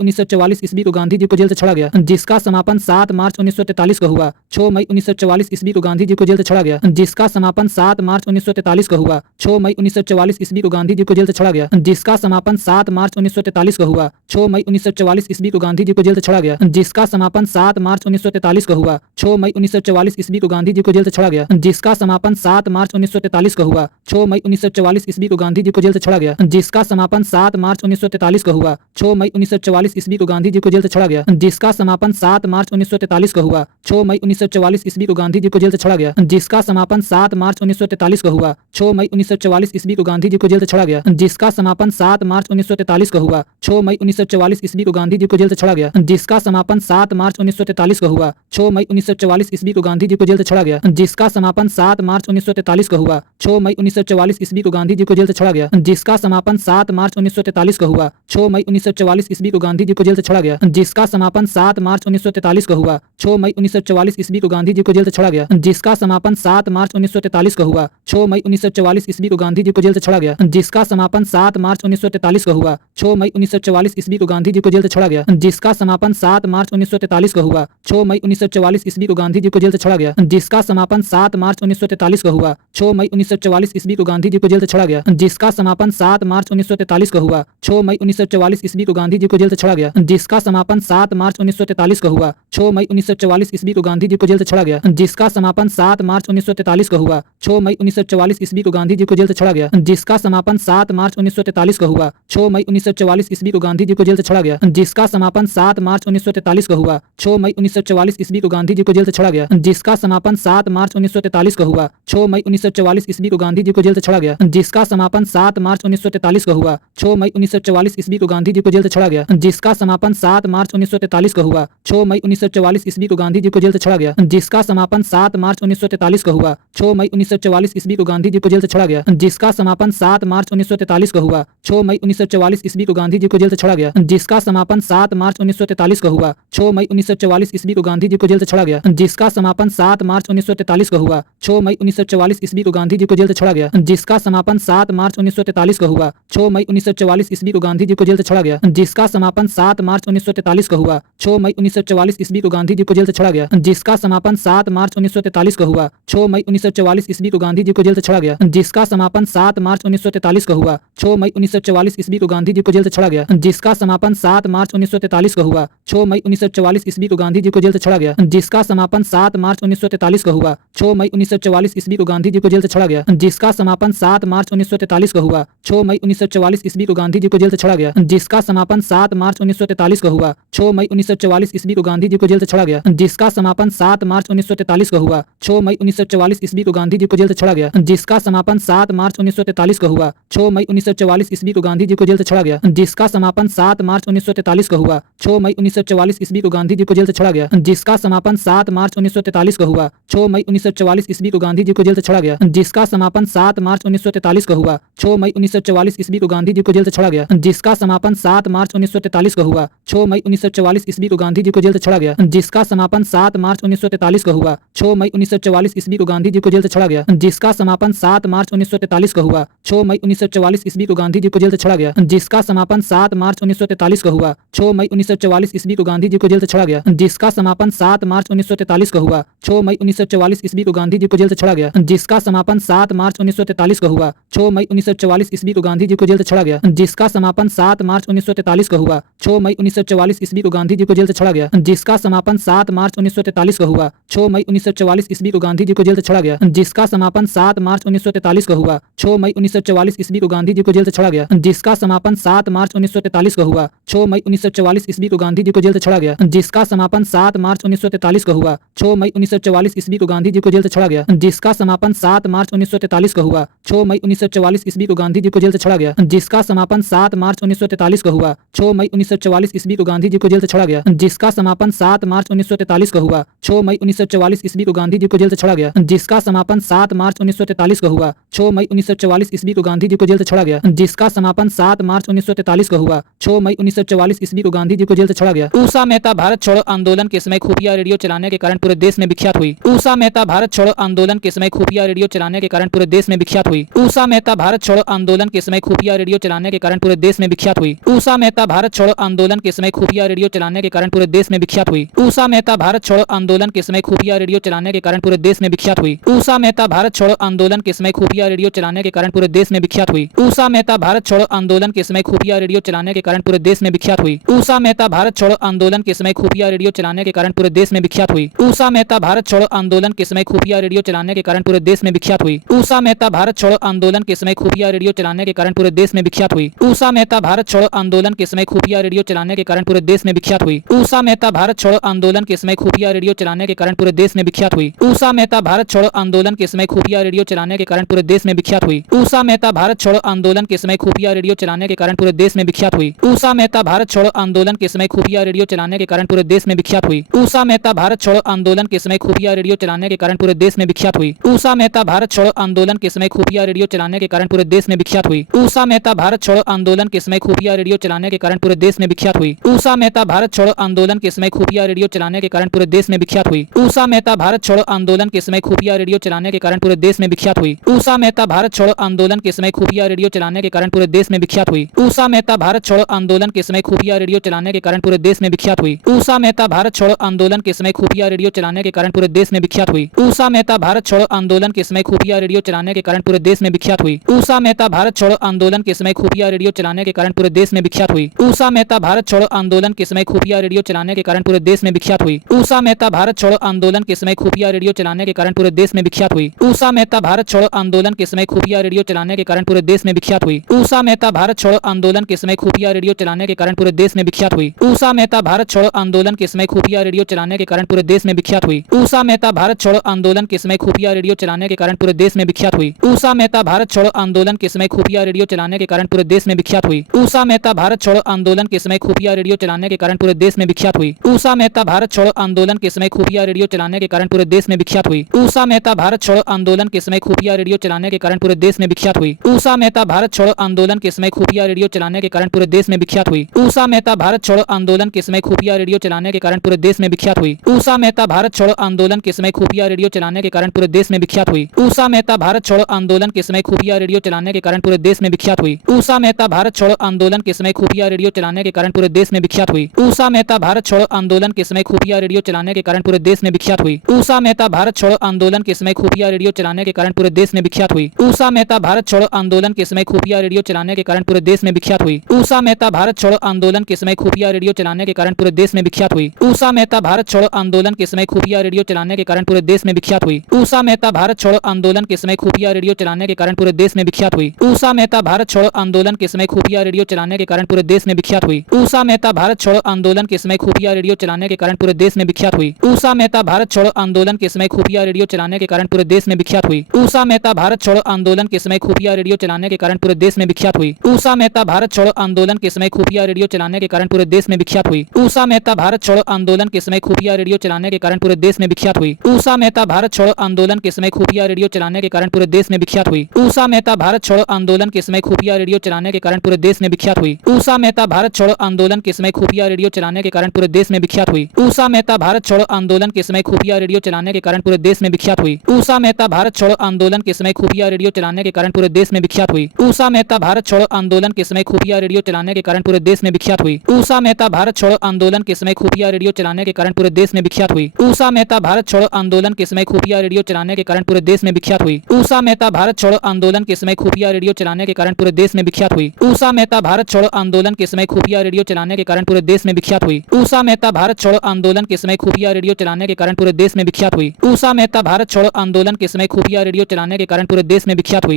1944 ईस्वी को गांधी जी को जेल से छोड़ा गया, जिसका समापन 7 मार्च 1943 को हुआ। 6 मई 1944 ईस्वी को गांधी जी को जेल से छोड़ा गया, जिसका समापन 7 मार्च 1943 को हुआ। 6 मई 1944 ईस्वी को गांधी जी को जेल से छोड़ा गया, जिसका समापन 7 मार्च 1943 को हुआ। 6 मई 1944 ईस्वी को गांधी जी को जेल से छोड़ा गया, जिसका समापन 7 मार्च 1943 को हुआ। 6 मई 1944 ईस्वी को गांधी जी को जेल से छोड़ा गया, जिसका समापन 7 मार्च 1943 को हुआ। 6 मई 1944 ईस्वी को गांधी जी को जेल से छोड़ा गया, जिसका समापन 7 मार्च 1943 को हुआ। 6 मई 1944 ईस्वी को गांधी जी को जेल से छोड़ा गया, जिसका समापन 7 मार्च 1943 को हुआ। 6 मई 1944 ईस्वी को गांधी जी को जेल से छोड़ा गया, जिसका समापन 7 मार्च 1943 को हुआ। 6 मई 1944 ईस्वी को गांधी जी को जेल से छोड़ा गया, जिसका समापन 7 मार्च 1943 को हुआ। हुआ। 6 मई 1944 ईस्वी को गांधी जी को जेल से छोड़ा गया, जिसका समापन 7 मार्च 1943 को हुआ। 6 मई 1944 ईस्वी को गांधी जी को जेल से छोड़ा गया, जिसका समापन 7 मार्च 1943 को हुआ। 6 मई 1944 ईस्वी को गांधी जी को जेल से छोड़ा गया, जिसका समापन 7 मार्च 1943 को हुआ। 6 मई 1944 ईस्वी को गांधी जी को जेल से छोड़ा गया, जिसका समापन 7 मार्च 1943 को हुआ। 6 मई 1944 ईस्वी को गांधी जी को जेल से छोड़ा गया, जिसका समापन 7 मार्च 1943 को हुआ। 6 मई 1944 ईस्वी को गांधी जी को जेल से छोड़ा गया, जिसका समापन 7 मार्च 1943 को हुआ। 6 मई 1944 ईस्वी को गांधी जी को जेल से छोड़ा गया, जिसका समापन 7 मार्च 1943 को हुआ। 6 मई 1944 ईस्वी को गांधी जी को जेल से छोड़ा गया, जिसका समापन 7 मार्च 1943 को हुआ। 6 मई 1944 ईस्वी को गांधी जी को जेल से छोड़ा गया, जिसका समापन 7 मार्च 1943 को हुआ। 6 मई 1944 ईस्वी को गांधी जी को जेल से छोड़ा गया, जिसका समापन 7 मार्च 1943 को हुआ। 6 मई 1944 ईस्वी को गांधी जी को जेल से छोड़ा गया, जिसका समापन 7 मार्च 1943 को हुआ। 6 मई 1944 ईस्वी को गांधी जी को जेल से छोड़ा गया, जिसका समापन 7 मार्च 1943 को हुआ। 6 मई 1944 ईस्वी को गांधी जी को जेल से छोड़ा गया, जिसका समापन 7 मार्च 1943 को हुआ। 6 मई 1944 ईस्वी को गांधी जी को जेल से छोड़ा गया, जिसका समापन 7 मार्च 1943 को हुआ। 6 मई 1944 ईस्वी को गांधी जी को जेल से छोड़ा गया, जिसका समापन 7 मार्च 1943 को हुआ। 6 मई 1944 ईस्वी को गांधी जी को जेल से छोड़ा गया, जिसका समापन 7 मार्च 1943 को हुआ। 6 मई 1944 ईस्वी को गांधी जी को जेल से छोड़ा गया, जिसका समापन 7 मार्च 1943 को हुआ। 6 मई 1944 ईस्वी को गांधी जी को जेल से छोड़ा गया, जिसका समापन 7 मार्च 1943 को हुआ। 6 मई 1944 ईस्वी को गांधी जी को जेल से छोड़ा गया, जिसका समापन 7 मार्च 1943 को हुआ। 6 मई 1944 ईस्वी को गांधी जी को जेल से छोड़ा गया, जिसका समापन 7 मार्च 1943 को हुआ। 6 मई 1944 ईस्वी को गांधी जी को जेल से छोड़ा गया, जिसका समापन 7 मार्च 1943 को हुआ। 6 मई 1944 ईस्वी को गांधी जी को जेल से छोड़ा गया, जिसका समापन 7 मार्च 1943 को हुआ। 6 मई 1944 ईस्वी को गांधी जी को जेल से छोड़ा गया, जिसका समापन 7 मार्च 1943 को हुआ। 6 मई 1944 ईस्वी को गांधी जी को जेल से छोड़ा गया, जिसका समापन 7 मार्च 1943 को हुआ। 6 मई 1944 ईस्वी को गांधी जी को जेल से छोड़ा गया, जिसका समापन 7 मार्च 1943 को हुआ। 6 मई 1944 ईस्वी को गांधी जी को जेल से छोड़ा गया, जिसका समापन 7 मार्च 1943 को हुआ। 6 मई 1944 ईस्वी को गांधी जी को जेल से छोड़ा गया, जिसका समापन 7 मार्च 1943 को हुआ। 6 मई 1944 ईस्वी को गांधी जी को जेल से छोड़ा गया, जिसका समापन 7 मार्च 1943 को हुआ। 6 मई 1944 ईस्वी को गांधी जी को जेल से छोड़ा गया, जिसका समापन 7 मार्च 1943 को हुआ। 6 मई 1944 ईस्वी को गांधी जी को जेल से छोड़ा गया, जिसका समापन 7 मार्च 1943 को हुआ। 6 मई 1944 ईस्वी को गांधी जी को जेल से छोड़ा गया, जिसका समापन 7 मार्च 1943 को हुआ। 6 मई 1944 ईस्वी को गांधी जी को जेल से छोड़ा गया, जिसका समापन 7 मार्च 1943 को हुआ। 6 मई 1944 ईस्वी को गांधी जी को जेल से छोड़ा गया, जिसका समापन 7 मार्च 1943 को हुआ। 6 मई 1944 ईस्वी को गांधी जी को जेल से छोड़ा गया, जिसका समापन 7 मार्च 1943 को हुआ। 6 मई 1944 ईस्वी को गांधी जी को जेल से छोड़ा गया, जिसका समापन 7 मार्च 1943 को हुआ। 6 मई 1944 ईस्वी को गांधी जी को जेल से छोड़ा गया, जिसका समापन 7 मार्च 1943 को हुआ। 6 मई 1944 ईस्वी को गांधी जी को जेल से छोड़ा गया, जिसका समापन 7 मार्च 1943 को हुआ। 6 मई 1944 ईस्वी को गांधी जी को जेल से छोड़ा गया, जिसका समापन 7 मार्च 1943 को हुआ। 6 मई 1944 ईस्वी को गांधी जी को जेल से छोड़ा गया, जिसका समापन 7 मार्च 1943 को हुआ। 6 मई 1944 ईस्वी को गांधी जी को जेल से छोड़ा गया, जिसका समापन 7 मार्च 1943 को हुआ। 6 मई 1944 ईस्वी को गांधी जी को जेल से छोड़ा गया, जिसका समापन 7 मार्च 1943 को हुआ। 6 मई 1944 ईस्वी को गांधी जी को जेल से छोड़ा गया, जिसका समापन 7 मार्च 1943 को हुआ। 6 मई 1944 ईस्वी को गांधी जी को जेल से छोड़ा गया, जिसका समापन 7 मार्च 1943 को हुआ। 6 मई 1944 ईस्वी को गांधी जी को जेल से छोड़ा गया, जिसका समापन 7 मार्च 1943 को हुआ। 6 मई 1944 ईस्वी को गांधी जी को जेल से छोड़ा गया, जिसका समापन 7 मार्च 1943 को हुआ। 6 मई 1944 ईस्वी को गांधी जी को जेल से छोड़ा गया, जिसका समापन 7 मार्च 1943 को हुआ। 6 मई 1944 ईस्वी को गांधी जी को जेल से छोड़ा गया, जिसका समापन 7 मार्च 1943 को हुआ। 6 मई 1944 ईस्वी को गांधी जी को जेल से छोड़ा गया, जिसका समापन 7 मार्च 1943 को हुआ। 6 मई 1944 ईस्वी को गांधी जी को जेल से छोड़ा गया। उषा मेहता भारत छोड़ो आंदोलन के समय खुफिया रेडियो चलाने के कारण पूरे देश में विख्यात हुई। उषा मेहता भारत छोड़ो आंदोलन के समय खुफिया रेडियो चलाने के कारण पूरे देश में विख्यात हुई। उषा मेहता भारत छोड़ो आंदोलन के समय खुफिया रेडियो चलाने के कारण पूरे देश में विख्यात हुई। उषा मेहता भारत छोड़ो आंदोलन के समय खुफिया रेडियो चलाने के कारण पूरे देश में विख्यात हुई। उषा मेहता भारत छोड़ो आंदोलन के समय खुफिया रेडियो चलाने के कारण पूरे देश में विख्यात हुई। उषा मेहता भारत छोड़ो आंदोलन के समय खुफिया रेडियो चलाने के कारण पूरे देश में विख्यात हुई। उषा मेहता भारत छोड़ो आंदोलन के समय खुफिया रेडियो चलाने के कारण पूरे देश में विख्यात हुई। उषा मेहता भारत छोड़ो आंदोलन के समय खुफिया रेडियो चलाने के कारण पूरे देश में विख्यात हुई। उषा मेहता भारत छोड़ो आंदोलन के समय खुफिया रेडियो चलाने के कारण पूरे देश में विख्यात हुई। उषा मेहता भारत छोड़ो आंदोलन के समय खुफिया रेडियो चलाने के कारण पूरे देश में विख्यात हुई। उषा मेहता भारत छोड़ो आंदोलन के समय खुफिया रेडियो चलाने के कारण पूरे देश में विख्यात हुई। उषा मेहता भारत छोड़ो आंदोलन के समय खुफिया रेडियो चलाने के कारण पूरे देश में विख्यात हुई। उषा मेहता भारत छोड़ो आंदोलन के समय खुफिया रेडियो चलाने के कारण पूरे देश में विख्यात हुई। उषा मेहता भारत छोड़ो आंदोलन के समय खुफिया रेडियो चलाने के कारण पूरे देश में विख्यात हुई। उषा मेहता भारत छोड़ो आंदोलन के समय खुफिया रेडियो चलाने के कारण पूरे देश में विख्यात हुई। उषा मेहता भारत छोड़ो आंदोलन के समय खुफिया रेडियो चलाने के कारण पूरे देश में विख्यात हुई। उषा मेहता भारत छोड़ो आंदोलन के समय खुफिया रेडियो चलाने के कारण पूरे देश में विख्यात हुई। उषा मेहता भारत छोड़ो आंदोलन के समय खुफिया रेडियो चलाने के कारण पूरे देश में विख्यात हुई। उषा मेहता भारत छोड़ो आंदोलन के समय खुफिया रेडियो चलाने के कारण पूरे देश में विख्यात हुई। उषा मेहता भारत छोड़ो आंदोलन के समय खुफिया रेडियो चलाने के कारण पूरे देश में विख्यात हुई। उषा मेहता भारत छोड़ो आंदोलन के समय खुफिया रेडियो चलाने के कारण पूरे देश में विख्यात हुई। उषा मेहता भारत छोड़ो आंदोलन के समय खुफिया रेडियो चलाने के कारण पूरे देश में विख्यात हुई। उषा मेहता भारत छोड़ो आंदोलन के समय खुफिया रेडियो चलाने के कारण पूरे देश में विख्यात हुई। उषा मेहता भारत छोड़ो आंदोलन के समय खुफिया रेडियो चलाने के कारण पूरे देश में विख्यात हुई। उषा मेहता भारत छोड़ो आंदोलन के समय खुफिया रेडियो चलाने के कारण पूरे देश में विख्यात हुई। उषा मेहता भारत छोड़ो आंदोलन के समय खुफिया रेडियो चलाने के कारण पूरे देश में विख्यात हुई। उषा मेहता भारत छोड़ो आंदोलन के समय खुफिया रेडियो चलाने के कारण पूरे देश में विख्यात हुई। उषा मेहता भारत छोड़ो आंदोलन के समय खुफिया रेडियो चलाने के कारण पूरे देश में विख्यात हुई। उषा मेहता भारत छोड़ो आंदोलन के समय खुफिया रेडियो चलाने के कारण पूरे देश में विख्यात हुई। उषा मेहता भारत छोड़ो आंदोलन के समय खुफिया रेडियो चलाने के कारण पूरे देश में विख्यात हुई। उषा मेहता भारत छोड़ो आंदोलन के समय खुफिया रेडियो चलाने के कारण पूरे देश में विख्यात हुई। उषा मेहता भारत छोड़ो आंदोलन के समय खुफिया रेडियो चलाने के कारण पूरे देश में विख्यात हुई। उषा मेहता भारत छोड़ो आंदोलन के समय खुफिया रेडियो चलाने के कारण पूरे देश में विख्यात हुई। उषा मेहता भारत छोड़ो आंदोलन के समय खुफिया रेडियो चलाने के कारण पूरे देश में विख्यात हुई। उषा मेहता भारत छोड़ो आंदोलन के समय खुफिया रेडियो चलाने के कारण पूरे देश में विख्यात हुई। उषा मेहता भारत छोड़ो आंदोलन के समय खुफिया रेडियो चलाने के कारण पूरे देश में विख्यात हुई। उषा मेहता भारत छोड़ो आंदोलन के समय खुफिया रेडियो चलाने के कारण पूरे देश में विख्यात हुई। उषा मेहता भारत छोड़ो आंदोलन के समय खुफिया रेडियो चलाने के कारण पूरे देश में विख्यात हुई। उषा मेहता भारत छोड़ो आंदोलन के समय खुफिया रेडियो चलाने के कारण पूरे देश में विख्यात हुई। उषा मेहता भारत छोड़ो आंदोलन के समय खुफिया रेडियो चलाने के कारण पूरे देश में विख्यात हुई। उषा मेहता भारत छोड़ो आंदोलन के समय खुफिया रेडियो चलाने के कारण पूरे देश में विख्यात हुई। उषा मेहता भारत छोड़ो आंदोलन के समय खुफिया रेडियो चलाने के कारण पूरे देश में विख्यात हुई। उषा मेहता भारत छोड़ो आंदोलन के समय खुफिया रेडियो चलाने के कारण पूरे देश में विख्यात हुई। उषा मेहता भारत छोड़ो आंदोलन के समय खुफिया रेडियो चलाने के कारण पूरे देश में विख्यात हुई। उषा मेहता भारत छोड़ो आंदोलन के समय खुफिया रेडियो चलाने के कारण पूरे देश में विख्यात हुई। उषा मेहता भारत छोड़ो आंदोलन के समय खुफिया रेडियो चलाने के कारण पूरे देश में विख्यात हुई। उषा मेहता भारत छोड़ो आंदोलन के समय खुफिया रेडियो चलाने के कारण पूरे देश में विख्यात हुई। उषा मेहता भारत छोड़ो आंदोलन के समय खुफिया रेडियो चलाने के कारण पूरे देश में विख्यात हुई। उषा मेहता भारत छोड़ो आंदोलन के समय खुफिया रेडियो चलाने के कारण पूरे देश में विख्यात हुई। उषा मेहता भारत छोड़ो आंदोलन के समय खुफिया रेडियो चलाने के कारण पूरे देश में विख्यात हुई। उषा मेहता भारत छोड़ो आंदोलन के समय खुफिया रेडियो चलाने के कारण पूरे देश में विख्यात हुई। उषा मेहता भारत छोड़ो आंदोलन के समय खुफिया रेडियो चलाने के कारण पूरे देश में विख्यात हुई। उषा मेहता भारत छोड़ो आंदोलन के समय खुफिया रेडियो चलाने के कारण पूरे देश में विख्यात हुई। उषा मेहता भारत छोड़ो आंदोलन के समय खुफिया रेडियो चलाने के कारण पूरे देश में विख्यात हुई। उषा मेहता भारत छोड़ो आंदोलन के समय खुफिया रेडियो चलाने के कारण पूरे देश में विख्यात हुई। उषा मेहता भारत छोड़ो आंदोलन के समय खुफिया रेडियो चलाने के कारण पूरे देश में विख्यात हुई। उषा मेहता भारत छोड़ो आंदोलन के समय खुफिया रेडियो चलाने के कारण पूरे देश में विख्यात हुई। उषा मेहता भारत छोड़ो आंदोलन के समय खुफिया रेडियो चलाने के कारण पूरे देश में विख्यात हुई। उषा मेहता भारत छोड़ो आंदोलन के समय खुफिया रेडियो चलाने के कारण पूरे देश में विख्यात हुई। उषा मेहता भारत छोड़ो आंदोलन के समय खुफिया रेडियो चलाने के कारण पूरे देश में विख्यात हुई। उषा मेहता भारत छोड़ो आंदोलन के समय खुफिया रेडियो चलाने के कारण पूरे देश में विख्यात हुई। उषा मेहता भारत छोड़ो आंदोलन के समय खुफिया रेडियो चलाने के कारण पूरे देश में विख्यात हुई। उषा मेहता भारत छोड़ो आंदोलन के समय खुफिया रेडियो चलाने के कारण पूरे देश में विख्यात हुई। उषा मेहता भारत छोड़ो आंदोलन के समय खुफिया रेडियो चलाने के कारण पूरे देश में विख्यात हुई। उषा मेहता भारत छोड़ो आंदोलन के समय खुफिया रेडियो चलाने के कारण पूरे देश में विख्यात हुई।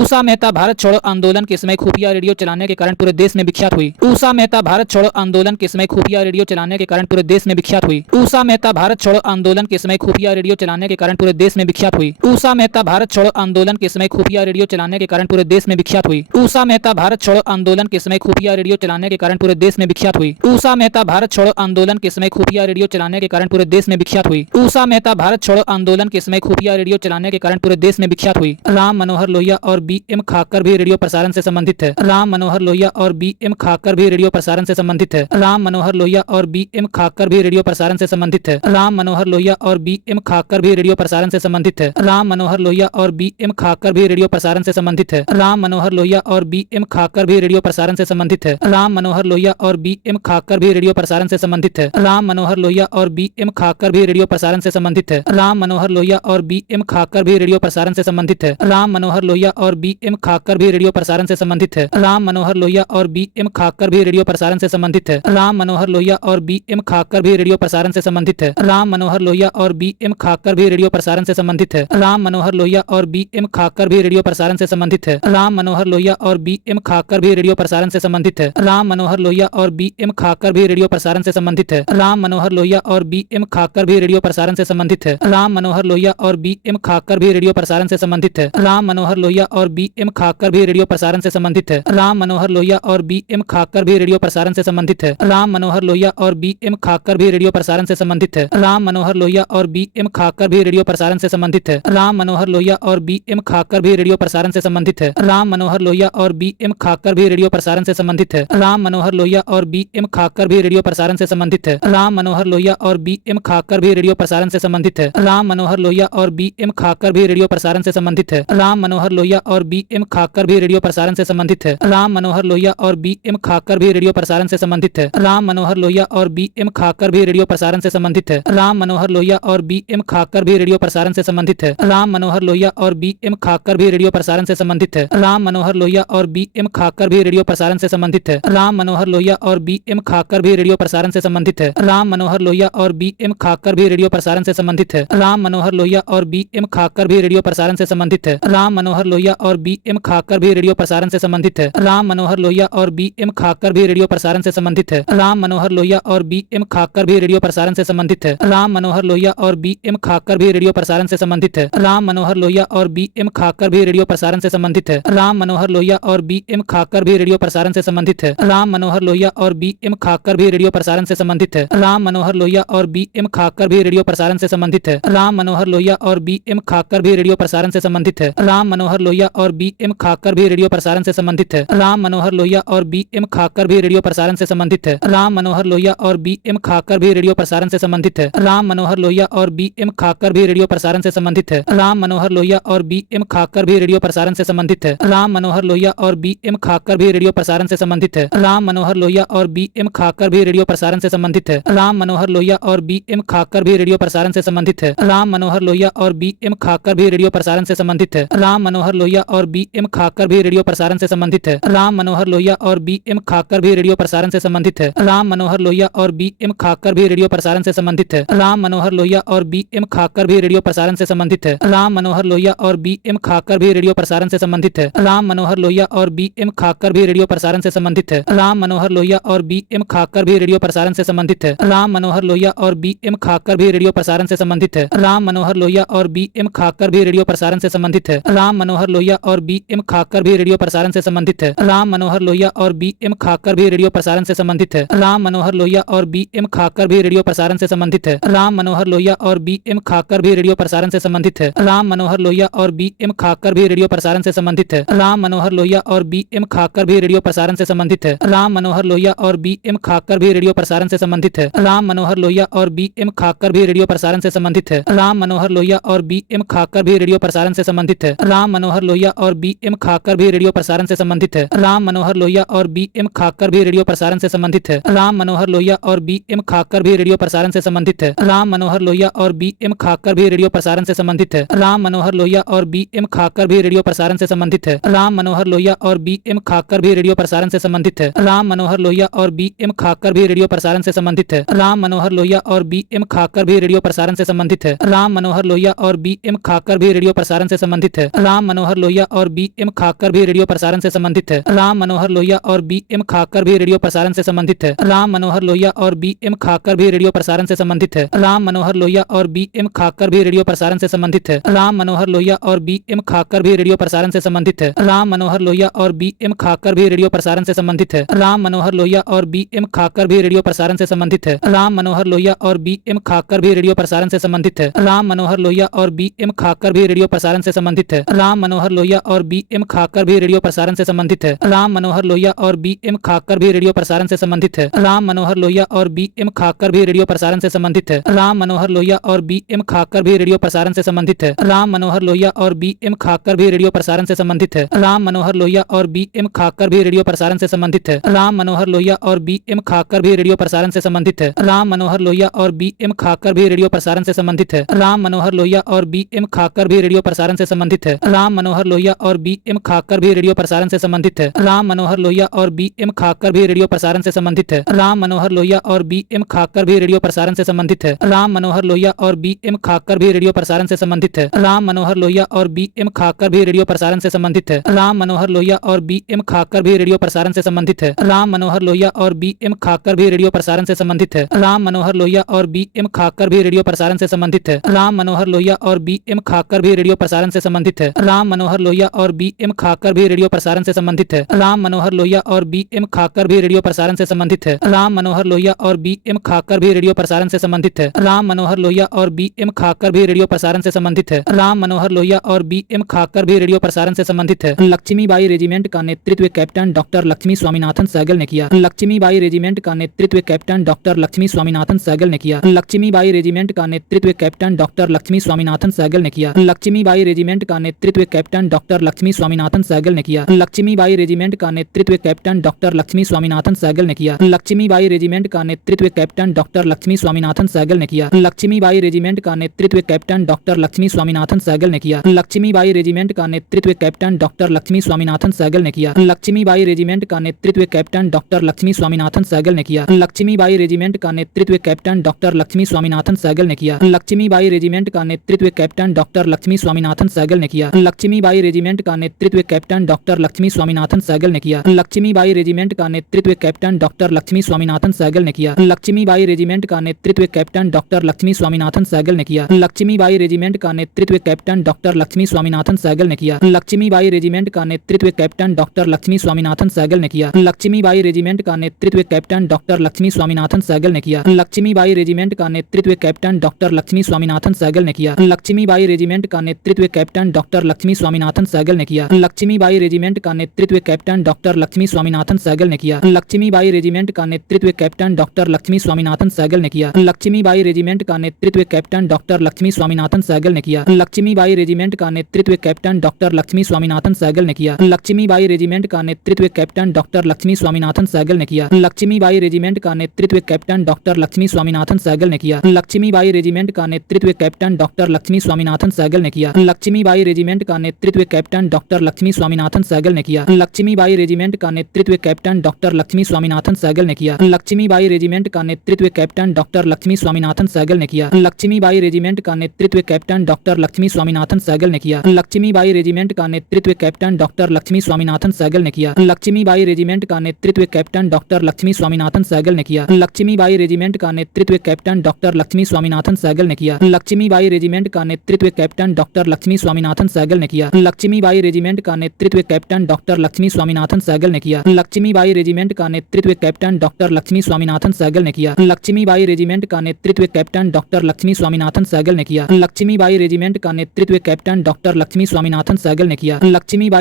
उषा मेहता भारत छोड़ो आंदोलन के समय खुफिया रेडियो चलाने के कारण पूरे देश में विख्यात हुई। उषा मेहता भारत छोड़ो आंदोलन के समय खुफिया रेडियो चलाने के कारण पूरे देश में विख्यात हुई। उषा मेहता भारत छोड़ो आंदोलन के समय खुफिया रेडियो चलाने के कारण पूरे देश में विख्यात हुई। उषा मेहता भारत छोड़ो आंदोलन के समय खुफिया रेडियो चलाने के कारण पूरे देश में विख्यात हुई। उषा मेहता भारत छोड़ो आंदोलन के समय खुफिया रेडियो चलाने के कारण पूरे देश में विख्यात हुई। उषा मेहता भारत छोड़ो आंदोलन के समय खुफिया रेडियो चलाने के कारण पूरे देश में विख्यात हुई। उषा मेहता भारत छोड़ो आंदोलन के समय खुफिया रेडियो चलाने के कारण पूरे देश में विख्यात हुई। राम मनोहर लोहिया और बी.एम. खाकर भी रेडियो प्रसारण से संबंधित है। राम मनोहर लोहिया और बी.एम. खाकर भी रेडियो प्रसारण से संबंधित है। राम मनोहर लोहिया और बी.एम. खाकर भी रेडियो प्रसारण से संबंधित है। राम मनोहर लोहिया और बी.एम. खाकर भी रेडियो प्रसारण से संबंधित है। राम मनोहर लोहिया और बी.एम. खाकर भी रेडियो प्रसारण से संबंधित है। राम मनोहर लोहिया और बी.एम. खाकर भी रेडियो प्रसारण से संबंधित है। राम मनोहर लोहिया और बी.एम. खाकर भी रेडियो प्रसारण से संबंधित है। राम मनोहर लोहिया और बी.एम. खाकर भी रेडियो प्रसारण से संबंधित है। राम मनोहर लोहिया और बी.एम. खाकर भी रेडियो प्रसारण से संबंधित है। राम मनोहर लोहिया और बी.एम. खाकर भी रेडियो प्रसारण से संबंधित है। राम मनोहर लोहिया और बी.एम. खाकर भी रेडियो प्रसारण से संबंधित है। राम मनोहर लोहिया और बी.एम. खाकर भी रेडियो प्रसारण से संबंधित है। राम मनोहर लोहिया और बी.एम. खाकर भी रेडियो प्रसारण से संबंधित है। राम मनोहर लोहिया और बी.एम. खाकर भी रेडियो प्रसारण से संबंधित है। राम मनोहर लोहिया और बी.एम. खाकर भी रेडियो प्रसारण से संबंधित है। राम मनोहर लोहिया और बी.एम. खाकर भी रेडियो प्रसारण से संबंधित है। राम मनोहर लोहिया और बी.एम. खाकर भी रेडियो प्रसारण से संबंधित है। राम मनोहर लोहिया और बी.एम. खाकर भी रेडियो प्रसारण से संबंधित है। राम मनोहर लोहिया और बी.एम. खाकर भी रेडियो प्रसारण से संबंधित है। राम मनोहर लोहिया और बी.एम. खाकर भी रेडियो प्रसारण से संबंधित है। राम मनोहर लोहिया और बी एम खाकर भी रेडियो प्रसारण से संबंधित है। राम मनोहर लोहिया और बी एम खाकर भी रेडियो प्रसारण से संबंधित है। राम मनोहर लोहिया और बी एम खाकर भी रेडियो प्रसारण से संबंधित है। राम मनोहर लोहिया और बी एम खाकर भी रेडियो प्रसारण से संबंधित है। राम मनोहर लोहिया और बी एम खाकर भी रेडियो प्रसारण से संबंधित है। राम मनोहर लोहिया और बी एम खाकर भी रेडियो प्रसारण से संबंधित है। राम मनोहर लोहिया और बी एम खाकर भी रेडियो प्रसारण से संबंधित है। राम मनोहर लोहिया और बी एम खाकर भी रेडियो प्रसारण से संबंधित है। राम मनोहर लोहिया और बी एम खाकर भी रेडियो प्रसारण से संबंधित है। राम मनोहर लोहिया और बी एम खाकर भी रेडियो प्रसारण से संबंधित है। राम मनोहर लोहिया और बी एम खाकर भी रेडियो प्रसारण से संबंधित है। राम मनोहर लोहिया और बी एम खाकर भी रेडियो प्रसारण से संबंधित है। राम मनोहर लोहिया और बी एम खाकर भी रेडियो प्रसारण से संबंधित है। राम मनोहर लोहिया और बी एम खाकर भी रेडियो प्रसारण से संबंधित है। राम मनोहर लोहिया और बी एम खाकर भी रेडियो प्रसारण से संबंधित है। राम मनोहर लोहिया और बी एम खाकर भी रेडियो प्रसारण से संबंधित है। राम मनोहर लोहिया और बी एम खाकर भी रेडियो प्रसारण से संबंधित है। राम मनोहर लोहिया और बी एम खाकर भी रेडियो प्रसारण से संबंधित है। राम मनोहर लोहिया और बी एम खाकर भी रेडियो प्रसारण से संबंधित है। राम मनोहर लोहिया और बी एम खाकर भी रेडियो प्रसारण से संबंधित है। राम मनोहर लोहिया और बी एम खाकर भी रेडियो प्रसारण से संबंधित है। राम मनोहर लोहिया और बी एम खाकर भी रेडियो प्रसारण से संबंधित है। राम मनोहर लोहिया और बी एम खाकर भी रेडियो प्रसारण से संबंधित है। राम मनोहर लोहिया और बी एम खाकर भी रेडियो प्रसारण से संबंधित है। राम मनोहर लोहिया और बी एम खाकर भी रेडियो प्रसारण से संबंधित है। राम मनोहर लोहिया और बी एम खाकर भी रेडियो प्रसारण से संबंधित है। राम मनोहर लोहिया और बी एम खाकर भी रेडियो प्रसारण से संबंधित है। राम मनोहर लोहिया और बी एम खाकर भी रेडियो प्रसारण से संबंधित है। राम मनोहर लोहिया और बी एम खाकर भी रेडियो प्रसारण से संबंधित है। राम मनोहर लोहिया और बी एम खाकर भी रेडियो प्रसारण से संबंधित है। राम मनोहर लोहिया और बी एम खाकर भी रेडियो प्रसारण से संबंधित है। राम मनोहर लोहिया और बी एम खाकर भी रेडियो प्रसारण से संबंधित है। राम मनोहर लोहिया और बी एम खाकर भी रेडियो प्रसारण से संबंधित है। राम मनोहर लोहिया और बी एम खाकर भी रेडियो प्रसारण से संबंधित है। राम मनोहर लोहिया और बी एम खाकर भी रेडियो प्रसारण से संबंधित है। राम मनोहर लोहिया और बी एम खाकर भी रेडियो प्रसारण से संबंधित है। राम मनोहर लोहिया और बी एम खाकर भी रेडियो प्रसारण से संबंधित है। राम मनोहर लोहिया और बी एम खाकर भी रेडियो प्रसारण से संबंधित है। राम मनोहर लोहिया और बी एम खाकर भी रेडियो प्रसारण से संबंधित है। राम मनोहर लोहिया और बी एम खाकर भी रेडियो प्रसारण से संबंधित है। राम मनोहर लोहिया और बी एम खाकर भी रेडियो प्रसारण से संबंधित है। राम मनोहर लोहिया और बी एम खाकर भी रेडियो प्रसारण से संबंधित है। राम मनोहर लोहिया और बी एम खाकर भी रेडियो प्रसारण से संबंधित है। राम मनोहर लोहिया और बी एम खाकर भी रेडियो प्रसारण से संबंधित है। राम मनोहर लोहिया और बी एम खाकर भी रेडियो प्रसारण से संबंधित है। राम मनोहर लोहिया और बी एम खाकर भी रेडियो प्रसारण से संबंधित है। राम मनोहर लोहिया और बी एम खाकर भी रेडियो प्रसारण से संबंधित है। राम मनोहर लोहिया और बी एम खाकर भी रेडियो प्रसारण से संबंधित है। राम मनोहर लोहिया और बी एम खाकर भी रेडियो प्रसारण से संबंधित है। राम मनोहर लोहिया और बी एम खाकर भी रेडियो प्रसारण से संबंधित है। राम मनोहर लोहिया और बी एम खाकर भी रेडियो प्रसारण से संबंधित है। राम मनोहर लोहिया और बी एम खाकर भी रेडियो प्रसारण से संबंधित है। राम मनोहर लोहिया और बी एम खाकर भी रेडियो प्रसारण से संबंधित है। राम मनोहर लोहिया और बी एम खाकर भी रेडियो प्रसारण से संबंधित है। राम मनोहर लोहिया और बी एम खाकर भी रेडियो प्रसारण से संबंधित है। राम मनोहर लोहिया और बी एम खाकर भी रेडियो प्रसारण से संबंधित है। राम मनोहर लोहिया और बी एम खाकर भी रेडियो प्रसारण से संबंधित है। राम मनोहर लोहिया और बी एम खाकर भी रेडियो प्रसारण से संबंधित है। राम मनोहर लोहिया और बी एम खाकर भी रेडियो प्रसारण से संबंधित है। राम मनोहर लोहिया और बी एम खाकर भी रेडियो प्रसारण से संबंधित है। राम मनोहर लोहिया और बी एम खाकर भी रेडियो प्रसारण से संबंधित है। राम मनोहर लोहिया और बी एम खाकर भी रेडियो प्रसारण से संबंधित है। राम मनोहर लोहिया और बी एम खाकर भी रेडियो प्रसारण से संबंधित है। राम मनोहर लोहिया और बी एम खाकर भी रेडियो प्रसारण से संबंधित है। राम मनोहर लोहिया और बी एम खाकर भी रेडियो प्रसारण से संबंधित है। राम मनोहर लोहिया और बी एम खाकर भी रेडियो प्रसारण से संबंधित है। राम मनोहर लोहिया और बी एम खाकर भी रेडियो प्रसारण से संबंधित है। राम मनोहर लोहिया और बी एम खाकर भी रेडियो प्रसारण से संबंधित है। राम मनोहर लोहिया और बी एम खाकर भी रेडियो प्रसारण से संबंधित है। राम मनोहर लोहिया और बी एम खाकर भी रेडियो प्रसारण से संबंधित है। राम मनोहर लोहिया और बी एम खाकर भी रेडियो प्रसारण से संबंधित है। राम मनोहर लोहिया और बी एम खाकर भी रेडियो प्रसारण से संबंधित है। राम मनोहर लोहिया और बी एम खाकर भी रेडियो प्रसारण से संबंधित है। राम मनोहर लोहिया और बी एम खाकर भी रेडियो प्रसारण से संबंधित है। राम मनोहर लोहिया और बी एम खाकर भी रेडियो प्रसारण से संबंधित है। राम मनोहर लोहिया और बी एम खाकर भी रेडियो प्रसारण से संबंधित है। राम मनोहर लोहिया और बी एम खाकर भी रेडियो प्रसारण से संबंधित है। राम मनोहर लोहिया और बी एम खाकर भी रेडियो प्रसारण से संबंधित है। राम मनोहर लोहिया और बी एम खाकर भी रेडियो प्रसारण से संबंधित है। राम मनोहर लोहिया और बी एम खाकर भी रेडियो प्रसारण से संबंधित है। राम मनोहर लोहिया और बी एम खाकर भी रेडियो प्रसारण से संबंधित है। राम मनोहर लोहिया और बी एम खाकर भी रेडियो प्रसारण से संबंधित है। राम मनोहर लोहिया और बी एम खाकर भी रेडियो प्रसारण से संबंधित है। राम मनोहर लोहिया और बी एम खाकर भी रेडियो प्रसारण से संबंधित है। राम मनोहर लोहिया और बी एम खाकर भी रेडियो प्रसारण से संबंधित है। राम मनोहर लोहिया और बी एम खाकर भी रेडियो प्रसारण से संबंधित है। राम मनोहर लोहिया और बी एम खाकर भी रेडियो प्रसारण से संबंधित है। राम मनोहर लोहिया और बी एम खाकर भी रेडियो प्रसारण से संबंधित है। राम मनोहर लोहिया और बी एम खाकर भी रेडियो प्रसारण से संबंधित है। राम मनोहर लोहिया और और BM खाकर भी रेडियो प्रसारण से संबंधित है। राम मनोहर लोहिया और BM खाकर भी रेडियो प्रसारण से संबंधित है। राम मनोहर लोहिया और BM खाकर भी रेडियो प्रसारण से संबंधित है। राम मनोहर लोहिया और BM खाकर भी रेडियो प्रसारण से संबंधित है। लक्ष्मीबाई रेजिमेंट का नेतृत्व कैप्टन डॉक्टर लक्ष्मी स्वामीनाथन सहगल ने किया। लक्ष्मीबाई रेजिमेंट का नेतृत्व कैप्टन डॉक्टर लक्ष्मी स्वामीनाथन सहगल ने किया। लक्ष्मीबाई रेजिमेंट का नेतृत्व कैप्टन डॉक्टर लक्ष्मी स्वामीनाथन सहगल ने किया। लक्ष्मीबाई रेजिमेंट का नेतृत्व कैप्टन डॉक्टर लक्ष्मी स्वामीनाथन सहगल ने किया। लक्ष्मीबाई रेजिमेंट का नेतृत्व कैप्टन डॉक्टर लक्ष्मी स्वामीनाथन सहगल ने किया। लक्ष्मीबाई रेजिमेंट का नेतृत्व कैप्टन डॉक्टर लक्ष्मी स्वामीनाथन सहगल ने किया। लक्ष्मीबाई रेजिमेंट का नेतृत्व कैप्टन डॉक्टर लक्ष्मी स्वामीनाथन सहगल ने किया। लक्ष्मीबाई रेजिमेंट का नेतृत्व कैप्टन डॉक्टर लक्ष्मी स्वामीनाथन सहगल ने किया। लक्ष्मीबाई रेजिमेंट का नेतृत्व कैप्टन डॉक्टर लक्ष्मी स्वामीनाथन सहगल ने किया। लक्ष्मीबाई रेजिमेंट का नेतृत्व कैप्टन डॉक्टर लक्ष्मी स्वामीनाथन सहगल ने किया। लक्ष्मीबाई रेजिमेंट का नेतृत्व कैप्टन डॉक्टर लक्ष्मी स्वामीनाथन सहगल ने किया। लक्ष्मीबाई रेजिमेंट का नेतृत्व कैप्टन डॉक्टर लक्ष्मी स्वामीनाथन सहगल ने किया। लक्ष्मीबाई रेजिमेंट का नेतृत्व कैप्टन डॉक्टर लक्ष्मी स्वामीनाथन सहगल ने किया। लक्ष्मीबाई रेजिमेंट का नेतृत्व कैप्टन डॉक्टर लक्ष्मी स्वामीनाथन सहगल ने किया। लक्ष्मीबाई रेजिमेंट का नेतृत्व कैप्टन डॉक्टर लक्ष्मी स्वामीनाथन सहगल ने किया। लक्ष्मीबाई रेजिमेंट का नेतृत्व कैप्टन डॉक्टर लक्ष्मी स्वामीनाथन सहगल ने किया। लक्ष्मीबाई रेजिमेंट का नेतृत्व कैप्टन डॉक्टर लक्ष्मी स्वामीनाथन सहगल ने किया। लक्ष्मीबाई रेजिमेंट का नेतृत्व कैप्टन डॉक्टर लक्ष्मी स्वामीनाथन सहगल ने किया। लक्ष्मीबाई रेजिमेंट का नेतृत्व कैप्टन डॉक्टर लक्ष्मी स्वामीनाथन सहगल ने किया। लक्ष्मीबाई रेजिमेंट का नेतृत्व कैप्टन डॉक्टर लक्ष्मी स्वामीनाथन सहगल ने किया। लक्ष्मीबाई रेजिमेंट का नेतृत्व कैप्टन डॉक्टर लक्ष्मी स्वामीनाथन सहगल ने किया। लक्ष्मीबाई रेजिमेंट का नेतृत्व कैप्टन डॉक्टर लक्ष्मी स्वामीनाथन सहगल ने किया। लक्ष्मीबाई रेजिमेंट का नेतृत्व कैप्टन डॉक्टर लक्ष्मी स्वामीनाथन सहगल ने किया। लक्ष्मीबाई रेजिमेंट का नेतृत्व कैप्टन डॉक्टर लक्ष्मी स्वामीनाथन सहगल ने किया। लक्ष्मीबाई रेजिमेंट का नेतृत्व कैप्टन डॉक्टर लक्ष्मी स्वामीनाथन सहगल ने किया। लक्ष्मीबाई रेजिमेंट का नेतृत्व कैप्टन डॉक्टर लक्ष्मी स्वामीनाथन सहगल ने किया। लक्ष्मीबाई रेजिमेंट का नेतृत्व कैप्टन डॉक्टर लक्ष्मी स्वामीनाथन सहगल ने किया। लक्ष्मीबाई रेजिमेंट का नेतृत्व कैप्टन डॉक्टर लक्ष्मी स्वामीनाथन सहगल ने किया। लक्ष्मीबाई रेजिमेंट का नेतृत्व कैप्टन डॉक्टर लक्ष्मी स्वामीनाथन सहगल ने किया। लक्ष्मीबाई रेजिमेंट का नेतृत्व कैप्टन डॉक्टर लक्ष्मी स्वामीनाथन सहगल ने किया। लक्ष्मीबाई रेजिमेंट का नेतृत्व कैप्टन डॉक्टर लक्ष्मी स्वामीनाथन सहगल ने किया। लक्ष्मीबाई रेजिमेंट का नेतृत्व कैप्टन डॉक्टर लक्ष्मी स्वामीनाथन सहगल ने किया। लक्ष्मीबाई रेजिमेंट का नेतृत्व कैप्टन डॉक्टर लक्ष्मी स्वामीनाथन सहगल ने किया। लक्ष्मीबाई रेजिमेंट का नेतृत्व कैप्टन डॉक्टर लक्ष्मी स्वामीनाथन सहगल ने किया। लक्ष्मीबाई रेजिमेंट का नेतृत्व कैप्टन डॉक्टर लक्ष्मी स्वामीनाथन सहगल ने किया। लक्ष्मीबाई रेजिमेंट का नेतृत्व कैप्टन डॉक्टर लक्ष्मी स्वामीनाथन सहगल ने किया। लक्ष्मीबाई रेजिमेंट का नेतृत्व कैप्टन डॉक्टर लक्ष्मी स्वामीनाथन सहगल ने किया। लक्ष्मीबाई रेजिमेंट का नेतृत्व कैप्टन डॉक्टर लक्ष्मी स्वामीनाथन सहगल ने किया। लक्ष्मीबाई रेजिमेंट का नेतृत्व कैप्टन डॉक्टर लक्ष्मी स्वामीनाथन सहगल ने किया। लक्ष्मीबाई रेजिमेंट का नेतृत्व कैप्टन डॉक्टर लक्ष्मी स्वामीनाथन सहगल ने किया। लक्ष्मीबाई रेजिमेंट का नेतृत्व कैप्टन डॉक्टर लक्ष्मी स्वामीनाथन सहगल ने किया। लक्ष्मीबाई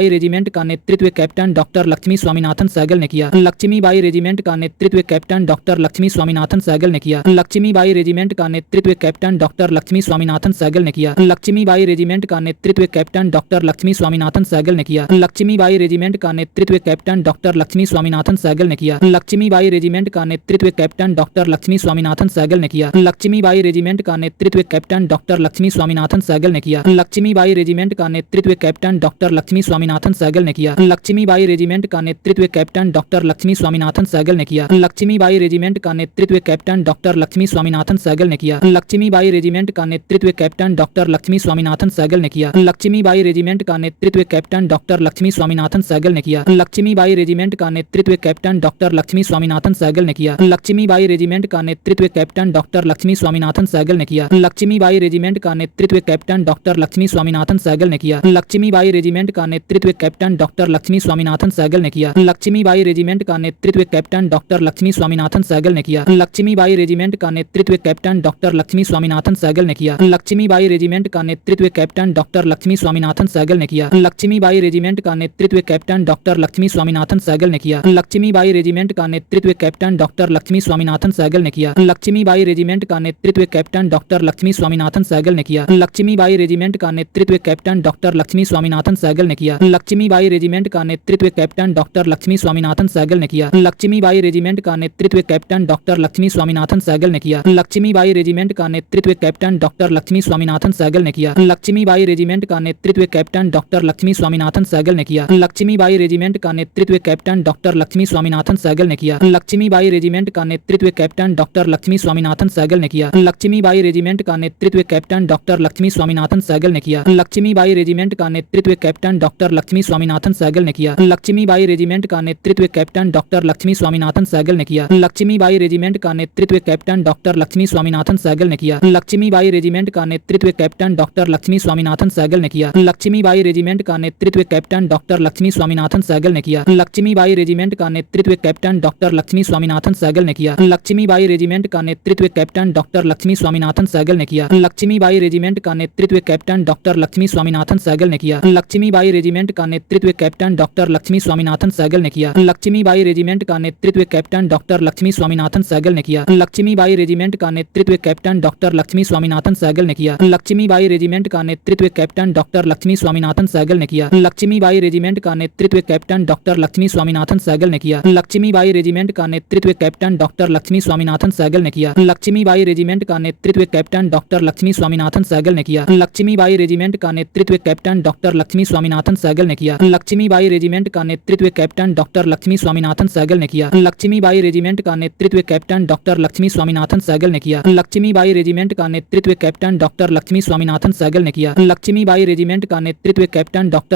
रेजिमेंट का नेतृत्व कैप्टन डॉक्टर लक्ष्मी स्वामीनाथन सहगल ने किया। लक्ष्मीबाई रेजिमेंट का नेतृत्व कैप्टन डॉक्टर लक्ष्मी स्वामीनाथन सहगल ने किया। लक्ष्मीबाई रेजिमेंट का नेतृत्व कैप्टन डॉक्टर लक्ष्मी स्वामीनाथन सहगल ने किया। लक्ष्मीबाई रेजिमेंट का नेतृत्व कैप्टन डॉक्टर लक्ष्मी स्वामीनाथन सहगल ने किया। लक्ष्मीबाई रेजिमेंट का नेतृत्व कैप्टन डॉक्टर लक्ष्मी स्वामीनाथन सहगल ने किया। लक्ष्मीबाई रेजिमेंट का नेतृत्व कैप्टन डॉक्टर लक्ष्मी स्वामीनाथन सहगल ने किया। लक्ष्मीबाई रेजिमेंट का नेतृत्व कैप्टन डॉक्टर लक्ष्मी स्वामीनाथन सहगल ने किया। लक्ष्मीबाई रेजिमेंट का नेतृत्व कैप्टन डॉक्टर लक्ष्मी स्वामीनाथन सहगल ने किया। लक्ष्मीबाई रेजिमेंट का नेतृत्व कैप्टन डॉक्टर लक्ष्मी स्वामीनाथन सहगल ने किया। लक्ष्मीबाई रेजिमेंट का नेतृत्व कैप्टन डॉक्टर लक्ष्मी स्वामीनाथन सहगल ने किया। लक्ष्मीबाई रेजिमेंट का नेतृत्व कैप्टन डॉक्टर लक्ष्मी स्वामीनाथन सहगल ने किया। लक्ष्मीबाई रेजिमेंट का नेतृत्व कैप्टन डॉक्टर लक्ष्मी स्वामीनाथन सहगल ने किया। लक्ष्मीबाई रेजिमेंट का नेतृत्व कैप्टन डॉक्टर लक्ष्मी स्वामीनाथन सहगल ने किया। लक्ष्मीबाई रेजिमेंट का नेतृत्व कैप्टन डॉक्टर लक्ष्मी स्वामीनाथन सहगल ने किया। लक्ष्मीबाई रेजिमेंट का नेतृत्व कैप्टन डॉक्टर लक्ष्मी स्वामीनाथन सहगल ने किया। लक्ष्मीबाई रेजिमेंट का नेतृत्व कैप्टन डॉक्टर लक्ष्मी स्वामीनाथन सहगल ने किया। लक्ष्मीबाई रेजिमेंट का नेतृत्व कैप्टन डॉक्टर लक्ष्मी स्वामीनाथन सहगल ने किया। लक्ष्मीबाई रेजिमेंट का नेतृत्व कैप्टन डॉक्टर लक्ष्मी स्वामीनाथन सहगल ने किया। लक्ष्मीबाई रेजिमेंट का नेतृत्व कैप्टन डॉक्टर लक्ष्मी स्वामीनाथन सहगल ने किया। लक्ष्मीबाई रेजिमेंट का नेतृत्व कैप्टन डॉक्टर लक्ष्मी स्वामीनाथन सहगल ने किया। लक्ष्मीबाई रेजिमेंट का नेतृत्व कैप्टन डॉक्टर लक्ष्मी स्वामीनाथन सहगल ने किया। लक्ष्मीबाई रेजिमेंट का नेतृत्व कैप्टन डॉक्टर लक्ष्मी स्वामीनाथन सहगल ने किया। लक्ष्मीबाई रेजिमेंट का नेतृत्व कैप्टन डॉक्टर लक्ष्मी स्वामीनाथन सहगल ने किया। लक्ष्मीबाई रेजिमेंट का नेतृत्व कैप्टन डॉक्टर लक्ष्मी स्वामीनाथन सहगल ने किया। लक्ष्मीबाई रेजिमेंट का नेतृत्व कैप्टन डॉक्टर लक्ष्मी स्वामीनाथन सहगल ने किया। लक्ष्मीबाई रेजिमेंट का नेतृत्व कैप्टन डॉक्टर लक्ष्मी स्वामीनाथन सहगल ने किया। लक्ष्मीबाई रेजिमेंट का नेतृत्व कैप्टन डॉक्टर लक्ष्मी स्वामीनाथन सहगल ने किया। लक्ष्मीबाई रेजिमेंट का नेतृत्व कैप्टन डॉक्टर लक्ष्मी स्वामीनाथन सहगल ने किया। लक्ष्मीबाई रेजिमेंट का नेतृत्व कैप्टन डॉक्टर लक्ष्मी स्वामीनाथन सहगल ने किया। लक्ष्मीबाई रेजिमेंट का नेतृत्व कैप्टन डॉक्टर लक्ष्मी स्वामीनाथन सहगल ने किया। लक्ष्मीबाई रेजिमेंट का नेतृत्व कैप्टन डॉक्टर लक्ष्मी स्वामीनाथन सहगल ने किया। लक्ष्मीबाई रेजिमेंट का नेतृत्व कैप्टन डॉक्टर लक्ष्मी स्वामीनाथन सहगल ने किया। लक्ष्मीबाई लक्ष्मीबाई रेजिमेंट का नेतृत्व कैप्टन डॉक्टर लक्ष्मी स्वामीनाथन सहगल ने किया। लक्ष्मीबाई रेजिमेंट का नेतृत्व कैप्टन डॉक्टर लक्ष्मी स्वामीनाथन सहगल ने किया। लक्ष्मीबाई रेजिमेंट का नेतृत्व कैप्टन डॉक्टर लक्ष्मी स्वामीनाथन सहगल ने किया। लक्ष्मीबाई रेजिमेंट का नेतृत्व कैप्टन डॉक्टर लक्ष्मी स्वामीनाथन सहगल ने किया। लक्ष्मीबाई रेजिमेंट का नेतृत्व कैप्टन डॉक्टर लक्ष्मी स्वामीनाथन सहगल ने किया। लक्ष्मीबाई रेजिमेंट का नेतृत्व कैप्टन डॉक्टर लक्ष्मी स्वामीनाथन सहगल ने किया। लक्ष्मीबाई रेजिमेंट का नेतृत्व कैप्टन डॉक्टर लक्ष्मी स्वामीनाथन सहगल ने किया। लक्ष्मीबाई रेजिमेंट का नेतृत्व कैप्टन डॉक्टर लक्ष्मी स्वामीनाथन सहगल ने किया। लक्ष्मीबाई रेजिमेंट का नेतृत्व कैप्टन डॉक्टर लक्ष्मी स्वामीनाथन सहगल ने किया। लक्ष्मीबाई रेजिमेंट का नेतृत्व कैप्टन डॉक्टर लक्ष्मी स्वामीनाथन सहगल ने किया। लक्ष्मीबाई रेजिमेंट का नेतृत्व कैप्टन डॉक्टर लक्ष्मी स्वामीनाथन सहगल ने किया। लक्ष्मीबाई रेजिमेंट का नेतृत्व कैप्टन डॉक्टर लक्ष्मी स्वामीनाथन सहगल ने किया। लक्ष्मीबाई रेजिमेंट का नेतृत्व कैप्टन डॉक्टर लक्ष्मी स्वामीनाथन सहगल ने किया। लक्ष्मीबाई रेजिमेंट का नेतृत्व कैप्टन डॉक्टर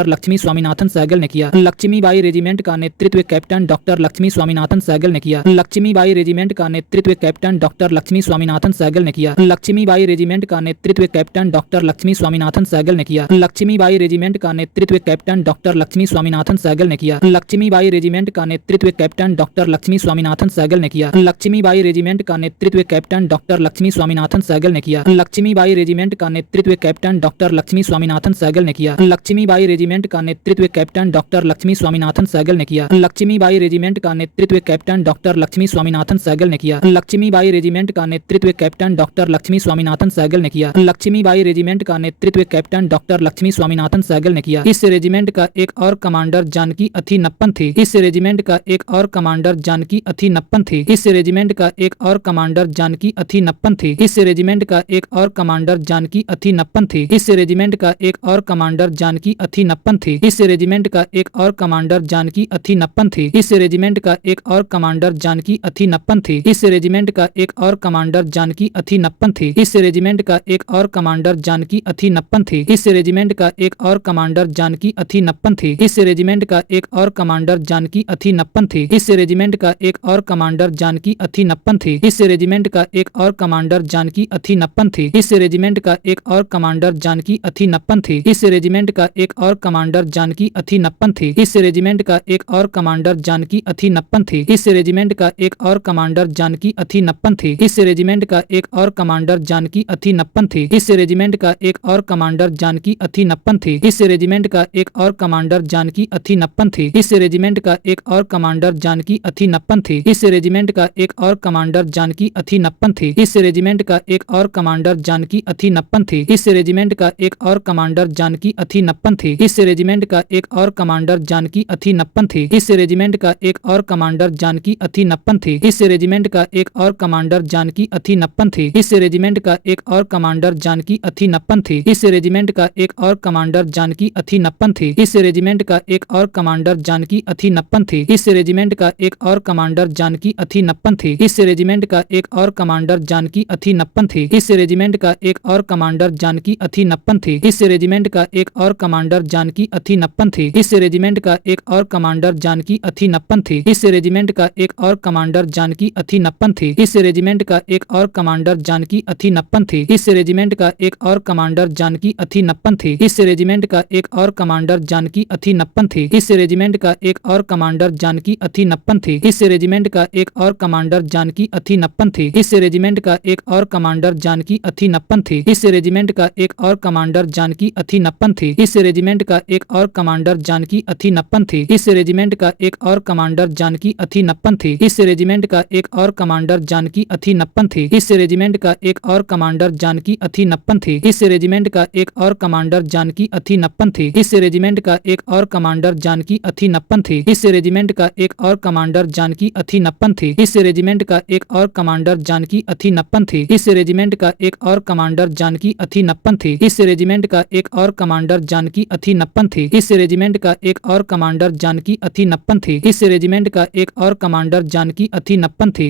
लक्ष्मी स्वामीनाथन सहगल ने किया। लक्ष्मीबाई रेजिमेंट का नेतृत्व कैप्टन डॉक्टर लक्ष्मी स्वामीनाथन सहगल ने किया। लक्ष्मीबाई रेजिमेंट का नेतृत्व कैप्टन डॉक्टर लक्ष्मी स्वामीनाथन सहगल ने किया। लक्ष्मीबाई रेजिमेंट का नेतृत्व कैप्टन डॉक्टर लक्ष्मी स्वामीनाथन सहगल ने किया। लक्ष्मीबाई रेजिमेंट का नेतृत्व कैप्टन डॉक्टर लक्ष्मी स्वामीनाथन सहगल ने किया। लक्ष्मीबाई रेजिमेंट का नेतृत्व कैप्टन डॉक्टर लक्ष्मी स्वामीनाथन सहगल ने किया। लक्ष्मीबाई रेजिमेंट का नेतृत्व कैप्टन डॉक्टर लक्ष्मी स्वामीनाथन सहगल ने किया। लक्ष्मीबाई रेजिमेंट का नेतृत्व कैप्टन डॉक्टर लक्ष्मी स्वामीनाथन सहगल ने किया। लक्ष्मीबाई रेजिमेंट का नेतृत्व कैप्टन डॉक्टर लक्ष्मी स्वामीनाथन सहगल ने किया। लक्ष्मीबाई रेजिमेंट का नेतृत्व कैप्टन डॉक्टर लक्ष्मी स्वामीनाथन सहगल ने किया। लक्ष्मीबाई रेजिमेंट का नेतृत्व कैप्टन डॉक्टर लक्ष्मी स्वामीनाथन सहगल ने किया। लक्ष्मीबाई रेजिमेंट का नेतृत्व कैप्टन डॉक्टर लक्ष्मी स्वामीनाथन सहगल ने किया। लक्ष्मीबाई रेजिमेंट का नेतृत्व कैप्टन डॉक्टर लक्ष्मी स्वामीनाथन सहगल ने किया। इस रेजिमेंट का एक और कमांडर जानकी अथीनप्पन थी। इस रेजिमेंट का एक और कमांडर जानकी अथीनप्पन थी। इस रेजिमेंट का एक और कमांडर जानकी अथीनप्पन थी। इस रेजिमेंट का एक और कमांडर जानकी अथीनप्पन थी। इस रेजिमेंट का एक और कमांडर जानकी अथीनप्पन थी। इस रेजिमेंट का एक और कमांडर जानकी अथीनप्पन थी। इस रेजिमेंट का एक और कमांडर जानकी अथीनप्पन थी। इस रेजिमेंट का एक और कमांडर जानकी अथीनप्पन थी। इस रेजिमेंट का एक और कमांडर जानकी अथीनप्पन थी। इस रेजिमेंट का एक और कमांडर जानकी अथीनप्पन थी। इस रेजिमेंट का एक और कमांडर जानकी अथीनप्पन थी। इस रेजिमेंट का एक और कमांडर जानकी अथीनप्पन थी। इस रेजिमेंट का एक और कमांडर जानकी अथीनप्पन थी। इस रेजिमेंट का एक और कमांडर जानकी अथीनप्पन थी। इस रेजिमेंट का एक और कमांडर जानकी अथीनप्पन थी। इस रेजिमेंट का एक और कमांडर जानकी अथीनप्पन थी। इस रेजिमेंट का एक और कमांडर जानकी अथीनप्पन थी। इस रेजिमेंट का एक और कमांडर जानकी अथीनप्पन थी। इस रेजिमेंट का एक और कमांडर जानकी अथीनप्पन थी। इस रेजिमेंट का एक और कमांडर जानकी अथीनप्पन थी। इस रेजिमेंट का एक और कमांडर जानकी अथीनप्पन थी। इस रेजिमेंट का एक और कमांडर जानकी अथीनप्पन थी। इस रेजिमेंट का एक और कमांडर जानकी अथीनप्पन थी। इस रेजिमेंट का एक और कमांडर जानकी अथीनप्पन थी। इस रेजिमेंट का एक और कमांडर जानकी अथीनप्पन थी। इस रेजिमेंट का एक और कमांडर जानकी अथीनप्पन थी। इस रेजिमेंट का एक और कमांडर जानकी अथीनप्पन थी। इस रेजिमेंट का एक और कमांडर जानकी अथीनप्पन थी। इस रेजिमेंट का एक और कमांडर जानकी अथीनप्पन थी। इस रेजिमेंट का एक और कमांडर जानकी अथीनप्पन थी। इस रेजिमेंट का एक और कमांडर जानकी अथीनप्पन थी। इस रेजिमेंट का एक और कमांडर जानकी अथीनप्पन थी। इस रेजिमेंट का एक और कमांडर जानकी अथीनप्पन थी। इस रेजिमेंट का एक और कमांडर जानकी अथीनप्पन थी। इस रेजिमेंट का एक और कमांडर जानकी अथीनप्पन थी। इस रेजिमेंट का एक और कमांडर जानकी अथीनप्पन थी। इस रेजिमेंट का एक और कमांडर जानकी अथीनप्पन थी। इस रेजिमेंट का एक और कमांडर जानकी अथीनप्पन थी। इस रेजिमेंट का एक और कमांडर जानकी अथीनप्पन थी। इस रेजिमेंट का एक और कमांडर जानकी अथीनप्पन थी। इस रेजिमेंट का एक और कमांडर जानकी अथीनप्पन थी। इस रेजिमेंट का एक और कमांडर जानकी अथीनप्पन थी। इस रेजिमेंट का एक और कमांडर जानकी अथीनप्पन थी। इस रेजिमेंट का एक और कमांडर जानकी अथीनप्पन थी। इस रेजिमेंट का एक और कमांडर जानकी अथीनप्पन थी। इस रेजिमेंट का एक और कमांडर जानकी अथीनप्पन थी। इस रेजिमेंट का एक और कमांडर जानकी अथीनप्पन थी। इस रेजिमेंट का एक और कमांडर जानकी अथीनप्पन थी। इस रेजिमेंट का एक और कमांडर जानकी अथीनप्पन थी। इस रेजिमेंट का एक और कमांडर जानकी अथीनप्पन थी। इस रेजिमेंट का एक और कमांडर जानकी अथीनप्पन थी। इस रेजिमेंट का एक और कमांडर जानकी अथीनप्पन थी। इस रेजिमेंट का एक और कमांडर जानकी अथीनप्पन थी। इस रेजिमेंट का एक और कमांडर जानकी अथीनप्पन थी। इस रेजिमेंट का एक और कमांडर जानकी अथीनप्पन थी। इस रेजिमेंट का एक और कमांडर जानकी अथीनप्पन थी।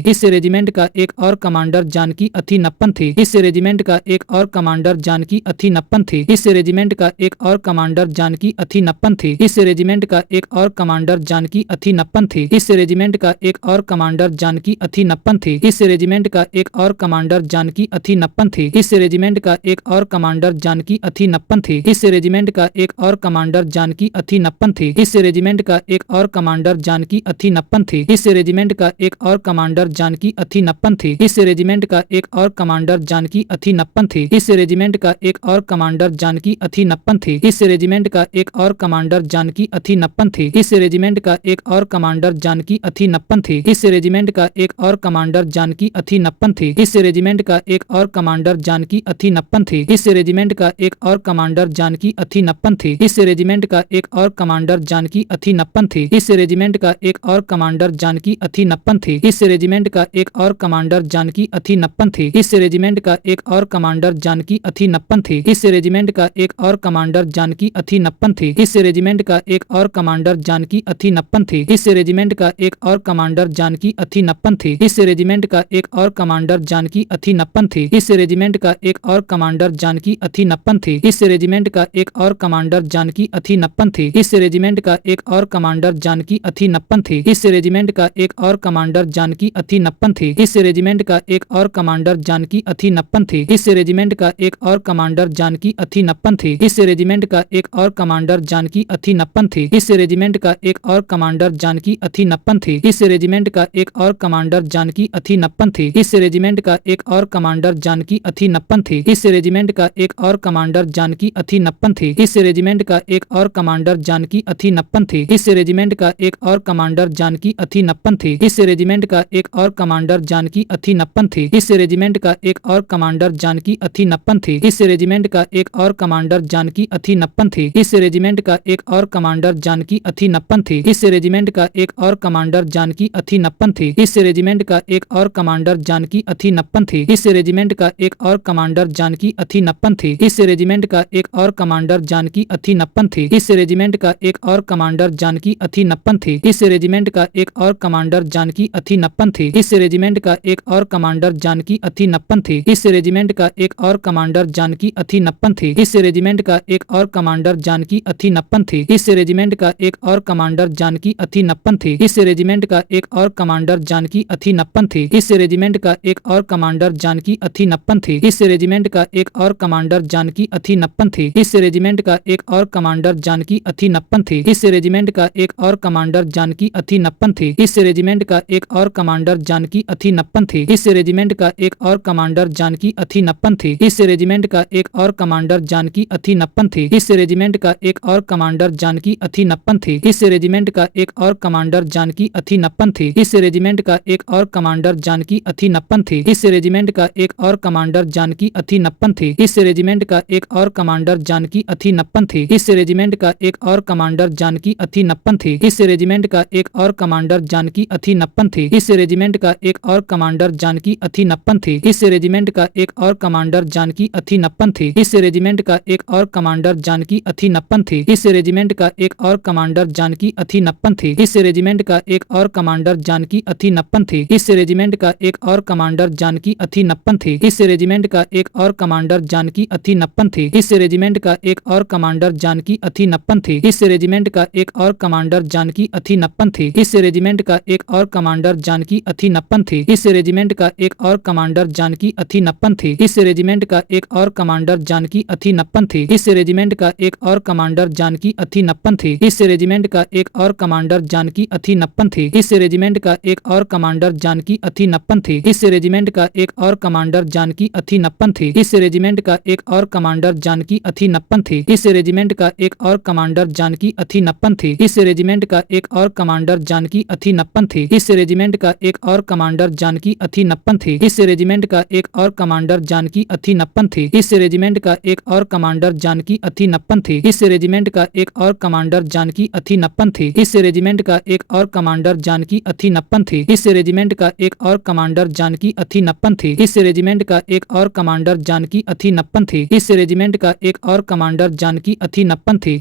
इस रेजिमेंट का एक और कमांडर जानकी अथीनप्पन थी। इस रेजिमेंट का एक और कमांडर जानकी अथीनप्पन थी। इस रेजिमेंट का एक और कमांडर जानकी अथीनप्पन थी। इस रेजिमेंट का एक और कमांडर जानकी अथीनप्पन थी। इस रेजिमेंट का एक और कमांडर जानकी अथीनप्पन थी। इस रेजिमेंट का एक और कमांडर जानकी अथीनप्पन थी। इस रेजिमेंट का एक और कमांडर जानकी अथीनप्पन थी। इस रेजिमेंट का एक और कमांडर जानकी अथीनप्पन थी। इस रेजिमेंट का एक और कमांडर जानकी अथीनप्पन थी। इस रेजिमेंट का एक और कमांडर जानकी अथीनप्पन थी। इस रेजिमेंट का एक और कमांडर जानकी अथीनप्पन थी। इस रेजिमेंट का एक और कमांडर जानकी अथीनप्पन थी। इस रेजिमेंट का एक और कमांडर जानकी अथीनप्पन थी। इस रेजिमेंट का एक और कमांडर जानकी अथीनप्पन थी। इस रेजिमेंट का एक और कमांडर जानकी अथीनप्पन थी। इस रेजिमेंट का एक और कमांडर जानकी अथीनप्पन थी। इस रेजिमेंट का एक और कमांडर जानकी अथीनप्पन थी। इस रेजिमेंट का एक और कमांडर जानकी अथीनप्पन थी। इस रेजिमेंट का एक और कमांडर जानकी अथीनप्पन थी। इस रेजिमेंट का एक और कमांडर जानकी अथीनप्पन थी। इस रेजिमेंट का एक और कमांडर जानकी अथीनप्पन थी। इस रेजिमेंट का एक और कमांडर जानकी अथीनप्पन थी। इस रेजिमेंट का एक और कमांडर जानकी अथीनप्पन थी। इस रेजिमेंट का एक और कमांडर जानकी अथीनप्पन थी। इस रेजिमेंट का एक और कमांडर जानकी अथीनप्पन थी। इस रेजिमेंट का एक और कमांडर जानकी अथीनप्पन थी। इस रेजिमेंट का एक और कमांडर जानकी अथीनप्पन थी। इस रेजिमेंट का एक और कमांडर जानकी अथीनप्पन थी। इस रेजिमेंट का एक और कमांडर जानकी अथीनप्पन थी। इस रेजिमेंट का एक और कमांडर जानकी अथीनप्पन थी। इस रेजिमेंट का एक और कमांडर जानकी अथीनप्पन थी। इस रेजिमेंट का एक और कमांडर जानकी अथीनप्पन थी। इस रेजिमेंट का एक और कमांडर जानकी अथीनप्पन थी। इस रेजिमेंट का एक और कमांडर जानकी अथीनप्पन थी। इस रेजिमेंट का एक और कमांडर जानकी अथीनप्पन थी। इस रेजिमेंट का एक और कमांडर जानकी अथीनप्पन थी। इस रेजिमेंट का एक और कमांडर जानकी अथीनप्पन थी। इस रेजिमेंट का एक और कमांडर जानकी अथीनप्पन थी। इस रेजिमेंट का एक और कमांडर जानकी अथीनप्पन थी। इस रेजिमेंट का एक और कमांडर जानकी अथीनप्पन थी। इस रेजिमेंट का एक और कमांडर जानकी अथीनप्पन थी। इस रेजिमेंट का एक और कमांडर जानकी अथीनप्पन थी। इस रेजिमेंट का एक और कमांडर जानकी अथीनप्पन थी। इस रेजिमेंट का एक और कमांडर जानकी अथीनप्पन थी। इस रेजिमेंट का एक और कमांडर जानकी अथीनप्पन थी। इस रेजिमेंट का एक और कमांडर जानकी अथीनप्पन थी। इस रेजिमेंट का एक और कमांडर जानकी अथीनप्पन थी। इस रेजिमेंट का एक और कमांडर जानकी अथीनप्पन थी। इस रेजिमेंट का एक और कमांडर जानकी अथीनप्पन थी। इस रेजिमेंट का एक और कमांडर जानकी अथीनप्पन थी। इस रेजिमेंट का एक और कमांडर जानकी अथीनप्पन थी। इस रेजिमेंट का एक और कमांडर जानकी अथीनप्पन थी। इस रेजिमेंट का एक और कमांडर जानकी अथीनप्पन थी। इस रेजिमेंट का एक और कमांडर जानकी अथीनप्पन थी। इस रेजिमेंट का एक और कमांडर जानकी अथीनप्पन थी। इस रेजिमेंट का एक और कमांडर जानकी अथीनप्पन थी। इस रेजिमेंट का एक और कमांडर जानकी अथीनप्पन थी। इस रेजिमेंट का एक और कमांडर जानकी अथीनप्पन थी। इस रेजिमेंट का एक और कमांडर जानकी अथीनप्पन थी। इस रेजिमेंट का एक और कमांडर जानकी अथीनप्पन थी। इस रेजिमेंट का एक और कमांडर जानकी अथीनप्पन थी। इस रेजिमेंट का एक और कमांडर जानकी अथीनप्पन थी। इस रेजिमेंट का एक और कमांडर जानकी अथीनप्पन थी। इस रेजिमेंट का एक और कमांडर जानकी अथीनप्पन थी। इस रेजिमेंट का एक और कमांडर जानकी अथीनप्पन थी। इस रेजिमेंट का एक और कमांडर जानकी अथीनप्पन थी। इस रेजिमेंट का एक और कमांडर जानकी अथीनप्पन थी। इस रेजिमेंट का एक और कमांडर जानकी अथीनप्पन थी। इस रेजिमेंट का एक और कमांडर जानकी अथीनप्पन थी। इस रेजिमेंट का एक और कमांडर जानकी अथीनप्पन थी। इस रेजिमेंट का एक और कमांडर जानकी अथीनप्पन थी। इस रेजिमेंट का एक और कमांडर जानकी अथीनप्पन थी। इस रेजिमेंट का एक और कमांडर जानकी अथीनप्पन थी। इस रेजिमेंट का एक और कमांडर जानकी अथीनप्पन थी। इस रेजिमेंट का एक और कमांडर जानकी अथीनप्पन थी। इस रेजिमेंट का एक और कमांडर जानकी अथीनप्पन थी। इस रेजिमेंट का एक और कमांडर जानकी अथीनप्पन थी। इस रेजिमेंट का एक और कमांडर जानकी अथीनप्पन थी। इस रेजिमेंट का एक और कमांडर जानकी अथीनप्पन थी। इस रेजिमेंट का एक और कमांडर जानकी अथीनप्पन थी। इस रेजिमेंट का एक और कमांडर जानकी अथीनप्पन थी। इस रेजिमेंट का एक और कमांडर जानकी अथीनप्पन थी। इस रेजिमेंट का एक और कमांडर जानकी अथीनप्पन थी। इस रेजिमेंट का एक और कमांडर जानकी अथीनप्पन थी। इस रेजिमेंट का एक और कमांडर जानकी अथीनप्पन थी। इस रेजिमेंट का एक और कमांडर जानकी अथीनप्पन थी। इस रेजिमेंट का एक और कमांडर जानकी अथीनप्पन थी। इस रेजिमेंट का एक और कमांडर जानकी अथीनप्पन थी। इस रेजिमेंट का एक और कमांडर जानकी अथीनप्पन थी। इस रेजिमेंट का एक और कमांडर जानकी अथीनप्पन थी। इस रेजिमेंट का एक और कमांडर जानकी अथीनप्पन थी। इस रेजिमेंट का एक और कमांडर जानकी अथीनप्पन थी। इस रेजिमेंट का एक और कमांडर जानकी अथीनप्पन थी।